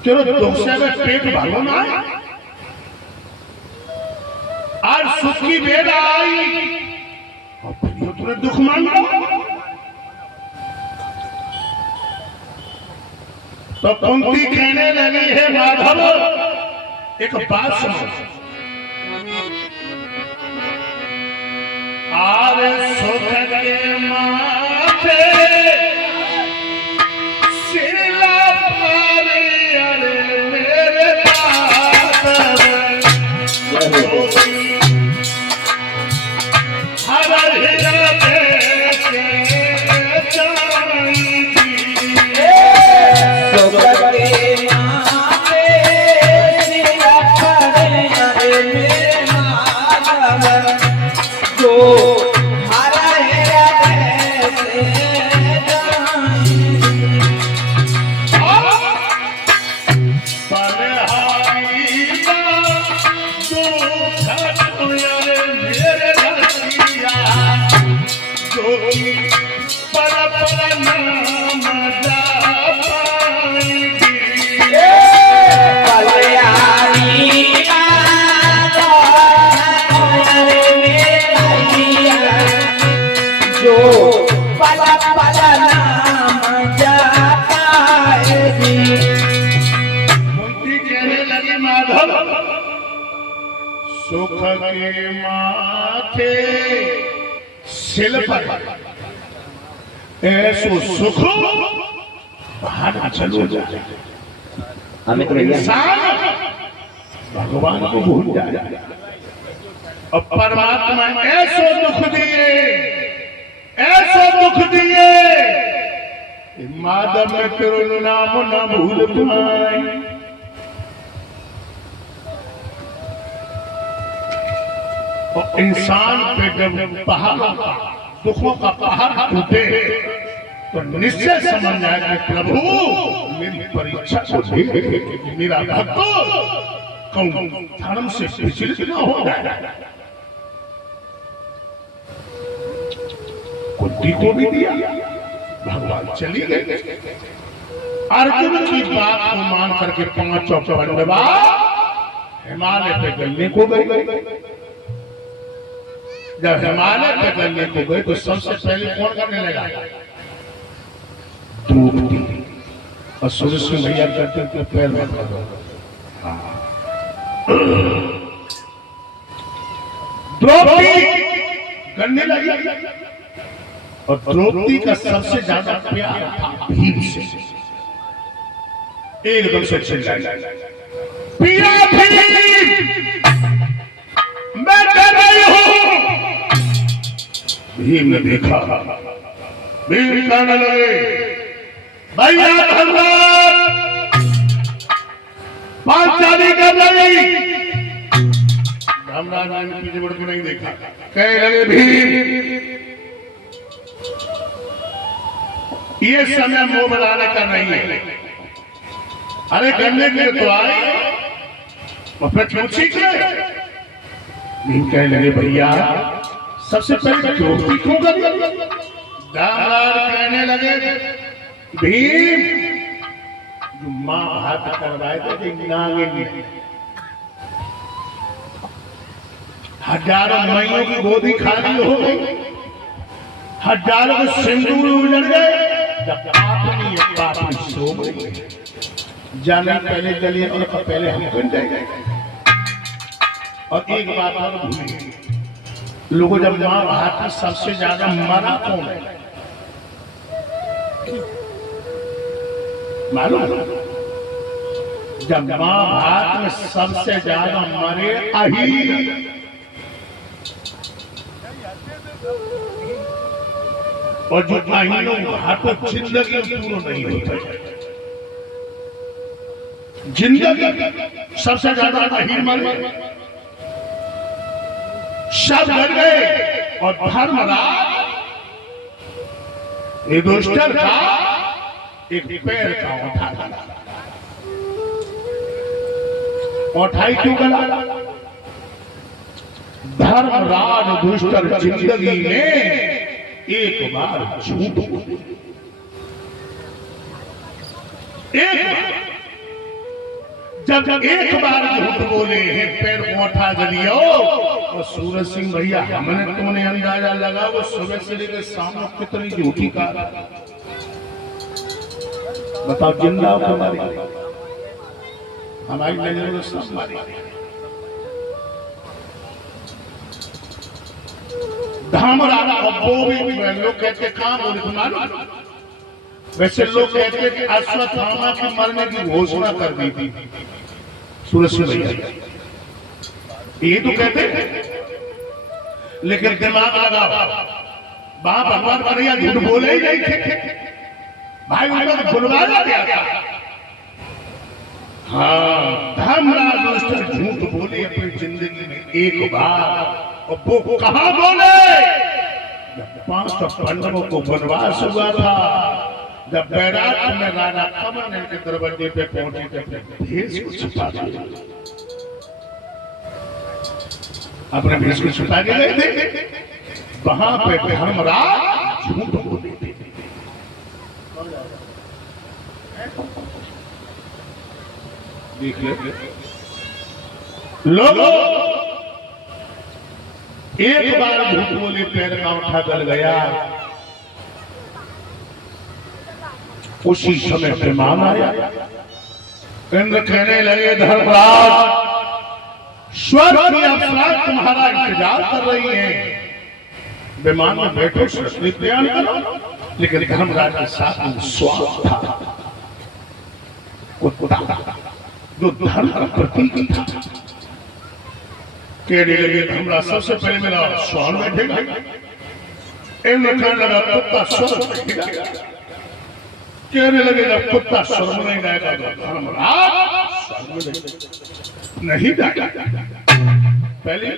चलो दुख से अगर पेट भरो ना, आज सुख की बेड़ा आई और फिर तुमने दुख मांगा। तो कुंती कहने लगी है माधव एक बात सुनो, आरे सुख के माथे सिला पारे अरे मेरे माधव हर हृदय से जानी सुख के माथे सिल पर ऐसो सुख बाहर चलो जाए। हमें तो इंसान भगवान को भूल जाए और परमात्मा ऐसो दुख दिए माधव में तेरो नाम न भूल पाए। और इंसान पे जब पहाड़ दुखों का पहाड़ टूटे तो निश्चय समझ जाए कि प्रभु मेरी परीक्षा को देख मेरा भक्त धर्म से विचलित न हो जाए। कुंती को भी दिया, भगवान चली गए। अर्जुन की बात को मान करके पांचों पांडवा हिमालय पे गलने को गए। जब हिमालय पे गलने को गए तो सबसे पहले कौन करने लगा? द्रौपदी। और सूरज सिंह भैया करते थे पैर में द्रौपदी गलने लगी और द्रौपदी का सबसे ज्यादा प्यार था भीम से। एकदम से चिल्लाई पिया भीम मैं डर रही हूं। भीम ने देखा, भीम कहने लगे भैया धर्मराज पांचाली कर रही धर्मराज ने पीछे मुड़ के नहीं देखा, कहने लगे भीम ये समय मुंह बनाने का नहीं है, अरे करने के लिए तो आए और फिर क्यों सीख रहे? भीम कहने लगे भैया सबसे पहले क्यों सीखूंगा? धर्मराज कहने लगे भीम जो मां हाथ करवाए थे नागे हजारों माइयों की गोदी खाली हो गई, हजारों के सिंदूर उजड़ गए, जब पापनी सो गई जाने पहले चलिए और पहले हम बन जाएंगे। और एक बात और भूलिए, लोगों जब मां भारत में सबसे ज्यादा मरा कौन है मालूम? जब मां भारत में सबसे ज्यादा मरे अहीर, और जो अहीरों घाटों जिंदगी पूर्ण नहीं होता, जिंदगी सबसे ज्यादा अहीर मरे, सब डर गए और धर्मराज युधिष्ठिर का एक पैर का उठा गला, उठाई क्यों गला? धर्मराज युधिष्ठिर जिंदगी में एक बार झूठ बोले, एक बार, जब एक बार झूठ बोले हैं पैर को उठा दिया, और सूरज सिंह भैया हमने तुमने अंदाजा लगा वो सुबह से लेकर सामने कितनी झूठी का बताओ, जिंदा हो हमारी नजर में सब मारी। धर्मराज वो भी लोग कहते काम बोले मालूम, वैसे लोग कहते कि अश्वत्थामा के मरने की घोषणा कर दी थी सूरज सिंह भैया, ये तो कहते, लेकिन दिमाग लगाओ वहां भगवान कन्हैया झूठ बोले ही नहीं थे भाई, उनको बुलवाया गया था। हाँ धर्मराज युधिष्ठिर झूठ बोले अपनी जिंदगी में एक बार, और वो कहां बोले? जब 500 पांडवों को वनवास हुआ था, जब बैराग में राजा कमल के दरवाजे पे पहुंचे थे, अपने भेष को छुपा दिया, अपने भेष को छुपा के गए थे, वहां पे धर्मराज झूठ बोले थे। देख ले लोगों, एक बार झूठ बोले पैर का उठा गल गया, उसी समय विमान आया, इंद्र कहने लगे धर्मराज स्वर्ग की अप्सरा तुम्हारा इंतजार कर रही है, विमान में बैठो सृष्टि बयान करो। लेकिन धर्मराज के साथ स्वार्थ था, कुत्ता जो धर्म का प्रतीक था, कहने लगे धर्मराज सबसे पहले मेरा स्वान बैठेगा, इंद्र कहने लगा कुत्ता स्वर्ग बैठेगा, कहने लगे जब कुत्ता स्वर्ग में जाएगा तो धर्मराज नहीं जाएगा, पहले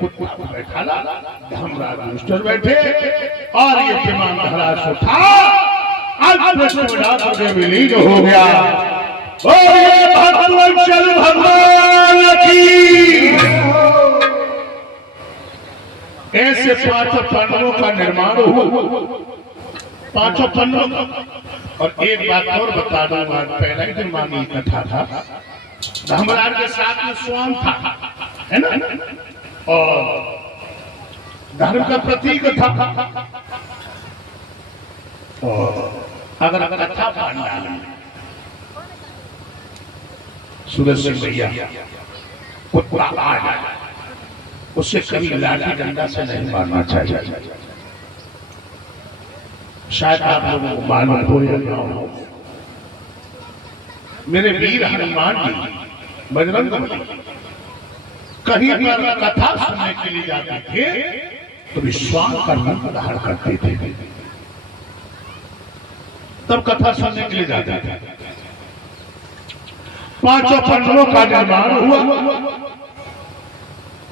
कुत्ता को बैठा ला, धर्मराज युधिष्ठिर बैठे और ये विमान धराश उठा, आज विलीन हो गया। और ये भक्तवत्सल भगवान की ऐसे 5 पांडवों का निर्माण हुआ, 5 पांडवों का। और एक बात और बता दूंगा, पहला ही दिन मांगी कथा था, धर्मराज के साथ में स्वान था, है ना, और धर्म का प्रतीक था। और अगर कथा पांडा सूरज सिंह भैया कुत्ता आ जाए, उससे कभी लाठी डंडा से नहीं मारना चाहिए। शायद आप लोगों को मालूम हो या ना हो, मेरे वीर हनुमान जी बजरंगबली कहीं पर कथा सुनने के लिए जाते थे तो विश्वास का रूप धारण करते थे, तब कथा सुनने के लिए जाते थे। 5 पांडवों का निर्माण हुआ,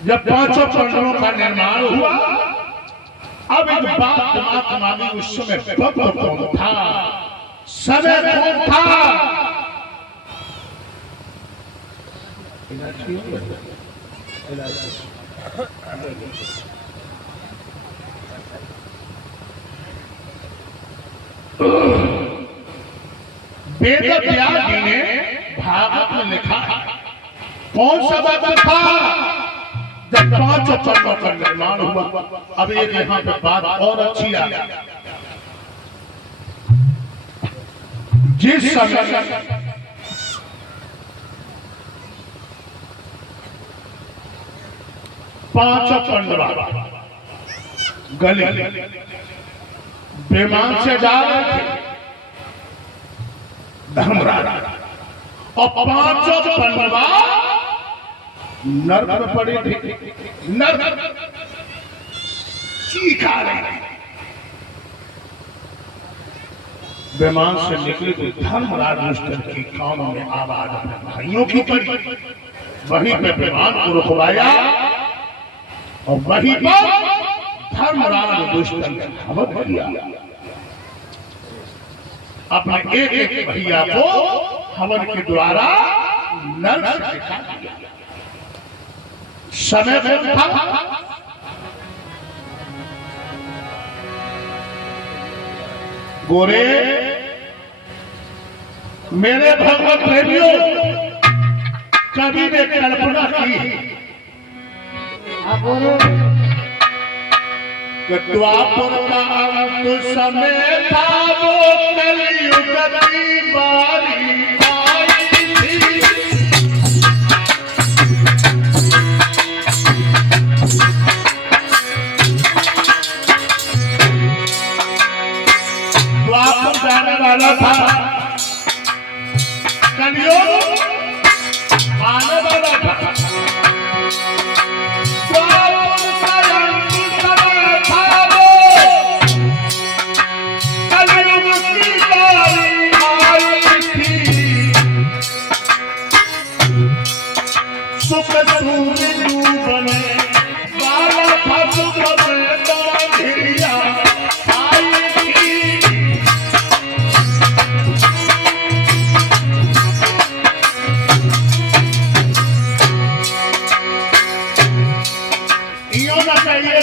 जब पांचों पांडवों का निर्माण हुआ, अब एक बात दिमाग में आ गई, उस समय वक्त कौन था, समय कौन था। वेद व्यास जी ने भागवत में लिखा, कौन सा वक्त था जब पांचों पांडवों का निर्माण हुआ। अब एक यहाँ पे बात और अच्छी आ, जिस समय पांचों पांडव गले विमान से जा रहे थे धर्मराज, और पांचों पांडव नर्क में पड़े थे, नर्क चीखा रहे। विमान से निकले तो धर्मराज दुष्ट की कानों में आवाज अपने भाइयों की पड़ी, वहीं पे विमान को रुकवाया और वहीं पर धर्मराज दुष्ट ने हवन किया, अपने एक एक भैया को हवन के द्वारा नर्क से निकाल दिया। समय था गोरे, मेरे भगवत प्रेमियों, कवि ने कल्पना की द्वापर का अंत समय था, वो कलयुग की बारी आई थी। द्वापर जाने वाला था, कलयुग आने वाला था।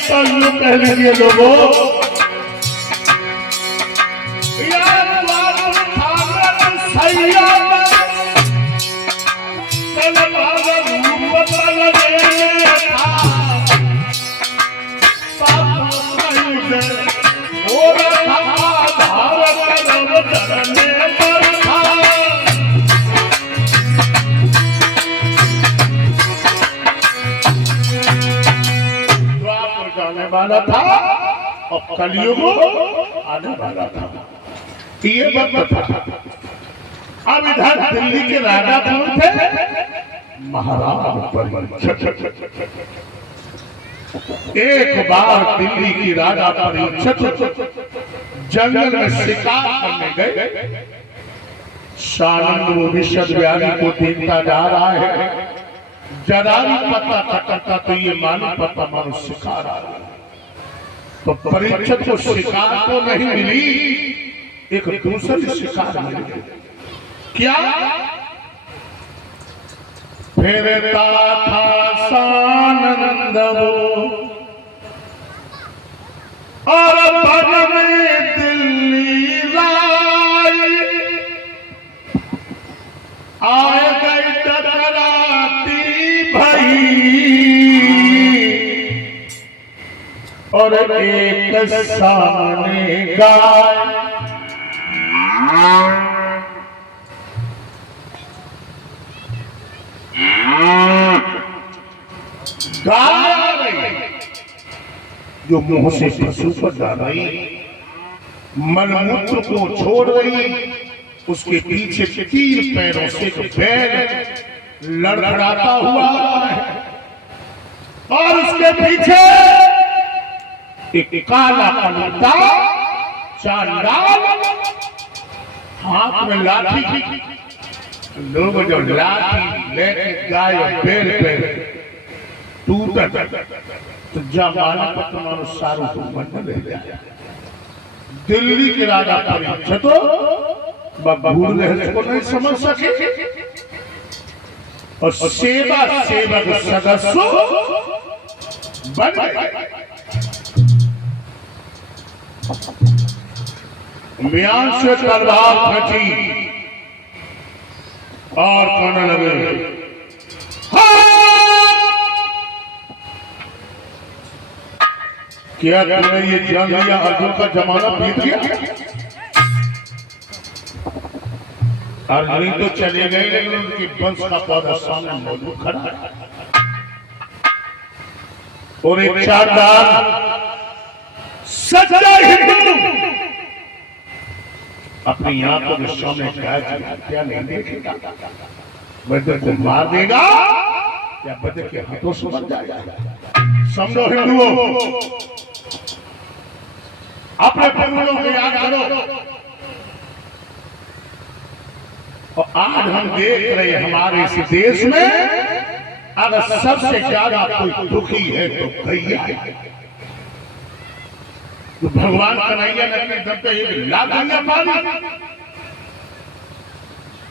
तो यूं कह लीजिए लोगों, वाला था और कलयुग आने वाला था, ये वक्त था। अब इधर दिल्ली के राजा कौन थे? महाराज परीक्षित। एक बार दिल्ली की राजा परीक्षित जंगल में शिकार करने गए। सानंद वो विशद व्याधि को देखता जा रहा है, जरा भी पता करता तो ये मालूम पता मानो शिकार आ रहा है। तो परीक्षित को शिकार तो नहीं मिली, एक दूसरी शिकार मिली। क्या? फिरता था सानंद और भर में दिल्ली लाई, आए गई टकराती भई और एक सामने गाय। गाय आ रही जो मुंह से पशु पर डाल रही, मलमूत्र को छोड़ रही, उसके पीछे 3 पैरों से बैल लड़खड़ाता हुआ है और उसके पीछे एक काला पलटा चांडाल हाथ में लाठी। लोग जो लाठी लेके गाय और बैल पे टूटत तो जमाना पर तुम्हारो सारू तो मन में रह जाए। दिल्ली के राजा परीक्षित बबूर को नहीं समझ सके और सेवा सेवक सदस्य बन गए। म्यान से तलवार फटी और कहने लगे क्या तुमने ये जान लिया अर्जुन का जमाना बीत गया? अर्जुन तो चले गए लेकिन उनके वंश का पौधा सामने मौजूद खड़ा है। और एक चारदार सच्चा हिंदू अपनी आंखों के सामने क्या नहीं देखेगा? बदर को मार देगा या बदर के हाथों से मर जाएगा? समझो हिंदुओं, अपने पूर्वजों को याद करो। और आज हम देख रहे हैं हमारे इस देश में अगर सबसे ज्यादा कोई दुखी है तो गैया है। तो भगवान कन्हैया ने अपने दम पे एक लाख गैया मारी,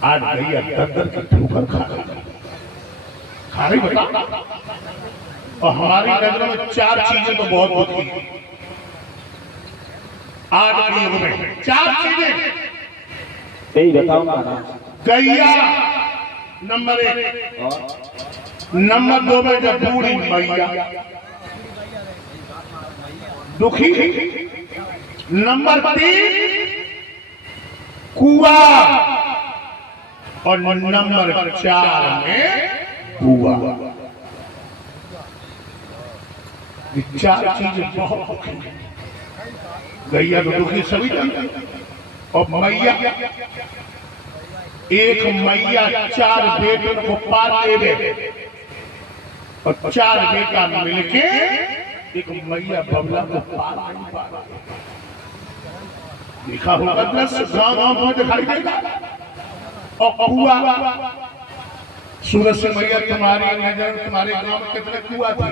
आज गैया दर की ठोकर खा रही बता। और हमारी नजरों में चार चीजें तो बहुत होती हैं आज के युग में। चार चीजें यही बताओ महाराज। गैया नंबर 1, नंबर 2 में जब बूढ़ी मैया दुखी, नंबर 3 कुआ और नंबर 4 में बुआ। ये चार चीजें बहुत दुखी है। गैया तो दुखी सभी और मैया, एक मैया 4 बेटों को पाल ले और 4 बेटा मिलके एक मैया बबला को पाल नहीं पा रही। लिखा होगा दृश्य गांव में दिखाई देगा। और कुआ, सूरज से मैया तुम्हारी नजर तुम्हारे गांव में कितने कुआ थे?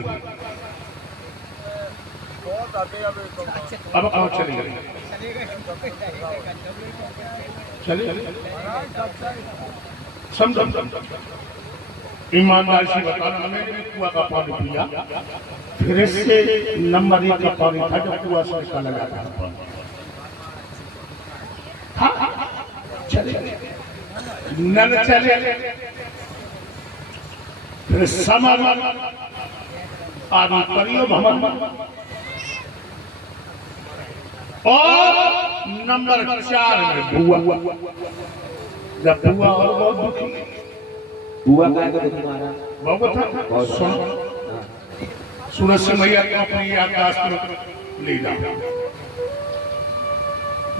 अब कहाँ चली गई? चले समझो ईमानदारी से बताना, हमने भी कुआ का पानी पिया, फिर इससे नंबर 1 का पानी था जब कुआ से निकाला जाता था। हाँ चले नल चले, फिर समर आदि परियो भमन, और नंबर 4 में बुआ। जब बुआ और बहुत दुखी, बुआ का दुखी महाराज बहुत था। सूरज से मैया को अपनी आकाश में ले जाओ।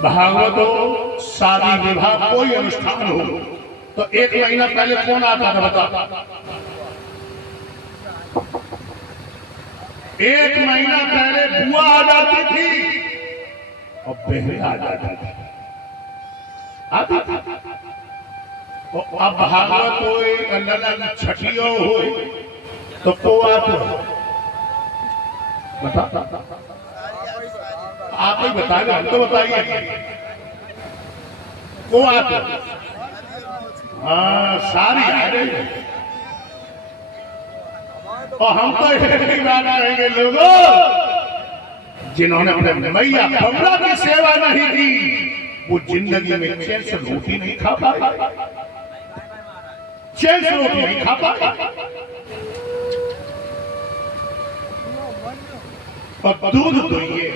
भागवत हो, शादी विवाह कोई अनुष्ठान हो तो 1 महीना पहले कौन आता था बता? 1 महीना पहले बुआ आ जाती थी और बहनें आ जाती थी। आती थी। और अब भागवत हो, ललन छठियों हो तो को आते बता, आप ही बताइए, हम तो बताइए को आते। हाँ सारी आ गई। और हम तो यही बात कहेंगे लोगों, जिन्होंने अपने मैया बबला की सेवा नहीं की वो जिंदगी में चैन से रोटी नहीं खा पाए, चैन से रोटी नहीं खा पाए। और दूध दुइये,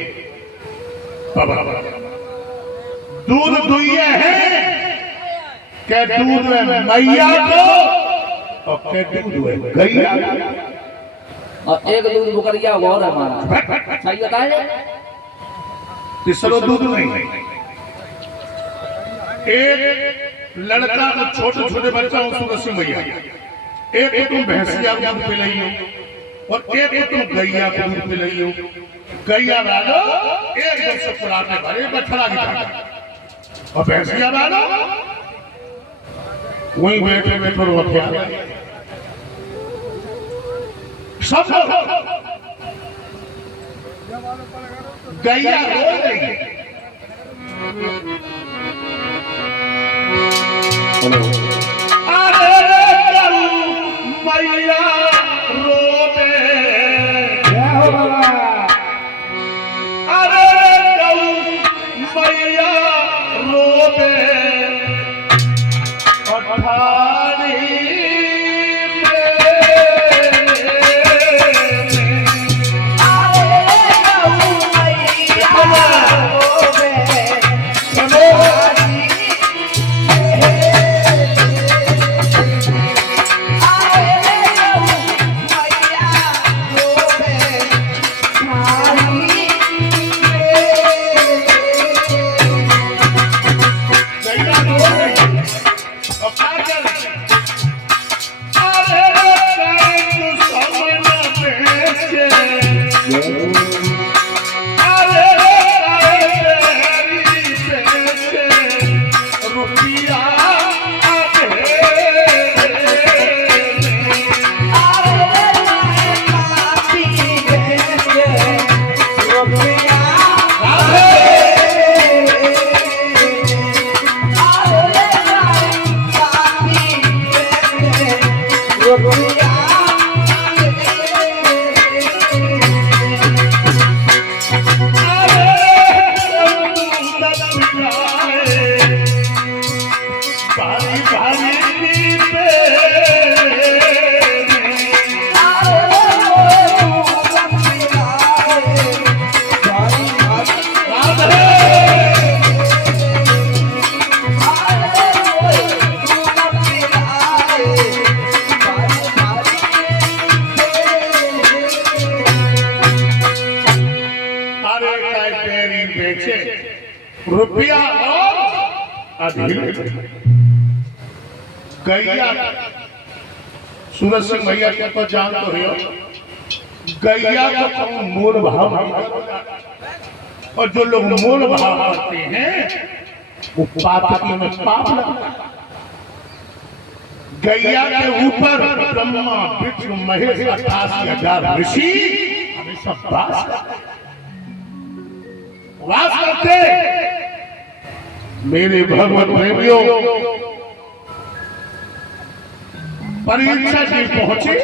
दूध दुइये है के दूध में मैया को और के दूध में गैया। और एक दूध बुकरिया और है हमारा, सही बताए? तीसरा दूध नहीं। एक लड़का को छोटे छोटे बच्चा सूरज से मैया, एक को तुम भैंसिया दूध पिलाई हो और एक को तुम गैया को दूध पिलाई हो। गैया वालो एकदम से पुराने भरे बछड़ा की और भैंसिया वालो वहीं बैठे बैठे रोते सब गैया रो रही है। अरे गऊ मैया रोवे, जय हो बाबा। अरे गऊ मैया रोवे अठारी रुपया और अधिक गैया। सूरज सिंह भैया क्या तो जान तो हो, गैया का कौन मोल भाव, और जो लोग मोल भाव करते हैं वो पापी में पाप लगता है। गैया के ऊपर ब्रह्मा विष्णु महेश 88,000 ऋषि हमेशा वास करते। मेरे भगवत प्रेमियों, परीक्षा जी पहुंचे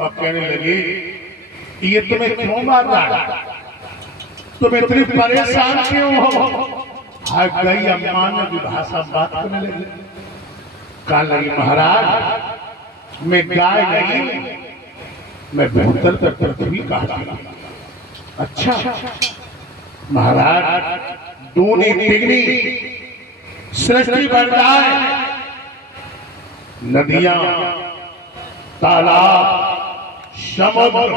और कहने लगे ये तुम्हें क्यों मार रहा है, तुम इतनी परेशान क्यों हो। गैया मानव की भाषा बात करने लगी। कहा लगी महाराज मैं गाय नहीं, मैं बेहतर पर पृथ्वी कहता। अच्छा महाराज दूनी तिगनी सृष्टि बढ़ जाए, नदियां तालाब समुद्र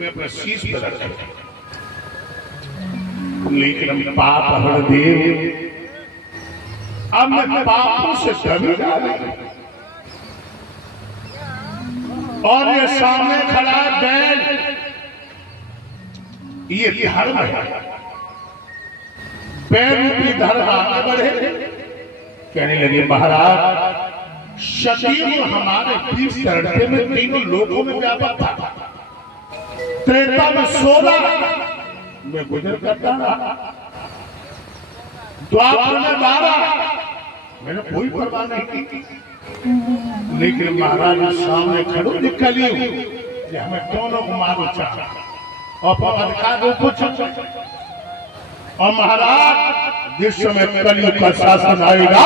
में अपने शीश पर रखे, लेकिन हम पाप हर देव, अब मैं पापों से डर जा रही। और ये सामने खड़ा बैल, ये धर्म है, पैरूपी धर्म आगे बढ़े। कहने लगे महाराज शतीन हमारे बीच शरणते में तीनों लोगों में व्यापक था। त्रेता में 16 में गुजर करता रहा, द्वापर में 12 मैंने कोई परवाह नहीं की। लेकिन महाराज सामने खड़ो निकली हमें दोनों को मारो चाह और और महाराज जिस समय कलयुग का शासन आएगा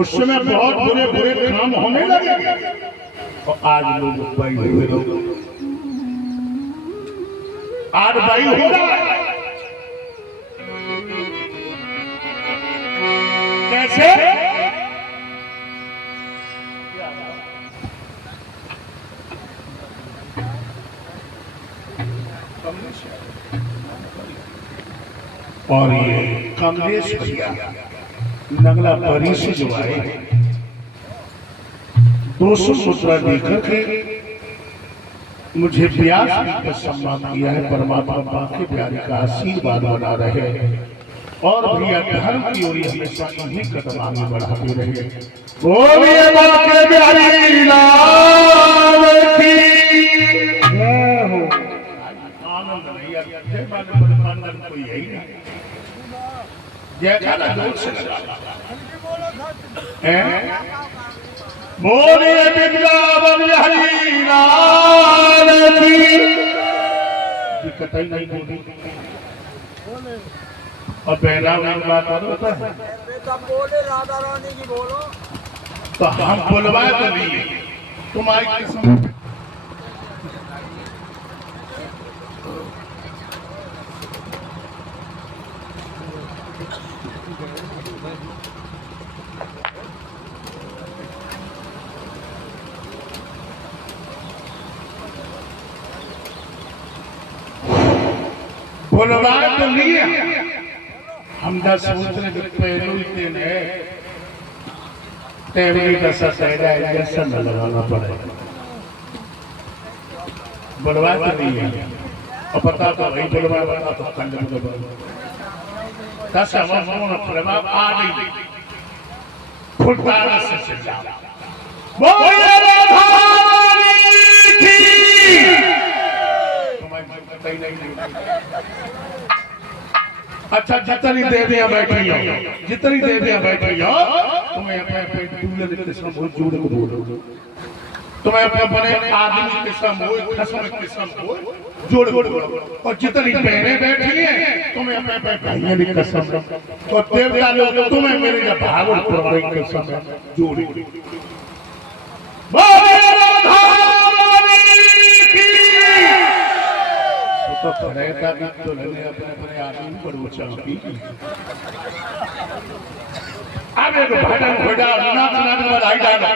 उस समय बहुत बुरे बुरे काम होने लगेंगे। और आज लोग भाई हुए लोग आज भाई हो रहा है। कैसे और ये कमलेश भैया नगला परी से जो आए 200 मुद्रा देकर के मुझे व्यास का सम्मान किया है। परमात्मा बाकी प्यारे का आशीर्वाद बना रहे और भैया धर्म की ओर हमेशा इन्हीं कदम आगे बढ़ाते रहे। बोलिए बाके प्यारी लाल नहीं मालूम कोई है ही नहीं। जयकारा जोर से लगा बोलिए वृंदावन हरि लाल की। ये कतई नहीं बोली और पहला में बात और होता है बोले राधा रानी की बोलो। तो हम बोलवा तो नहीं तुम्हारी किस्म। बोलवा तो लिए हम दस सोचने के पहलू ही है टेबली का ससैरा इंजेक्शन न लगाना पड़ेगा। बोलवा तो नहीं है और पता तो वही बोलवा बना तो खंडन को दस हम प्रभाव आ नहीं फुटबाल से चला बोलिए राधा रानी की। तुम्हारी नहीं अच्छा जितनी देवियां बैठी हो जितनी देवियां बैठी हो तुम्हें अपने दूल्हे के साथ बहुत जोड़ के बोलो। तुम्हें अपने बने आदमी के साथ खसम के साथ जोड़ के बोलो। और जितनी बहनें बैठी हैं तुम्हें अपने भाइयों की कसम और देवता लोग तुम्हें मेरे भागवत पुराण के साथ जोड़ तो खड़ेगा तो लेने अपने अपने आदमी पर ऊंचा की। अब एक भजन बजा नाच नाच वाला आई डालो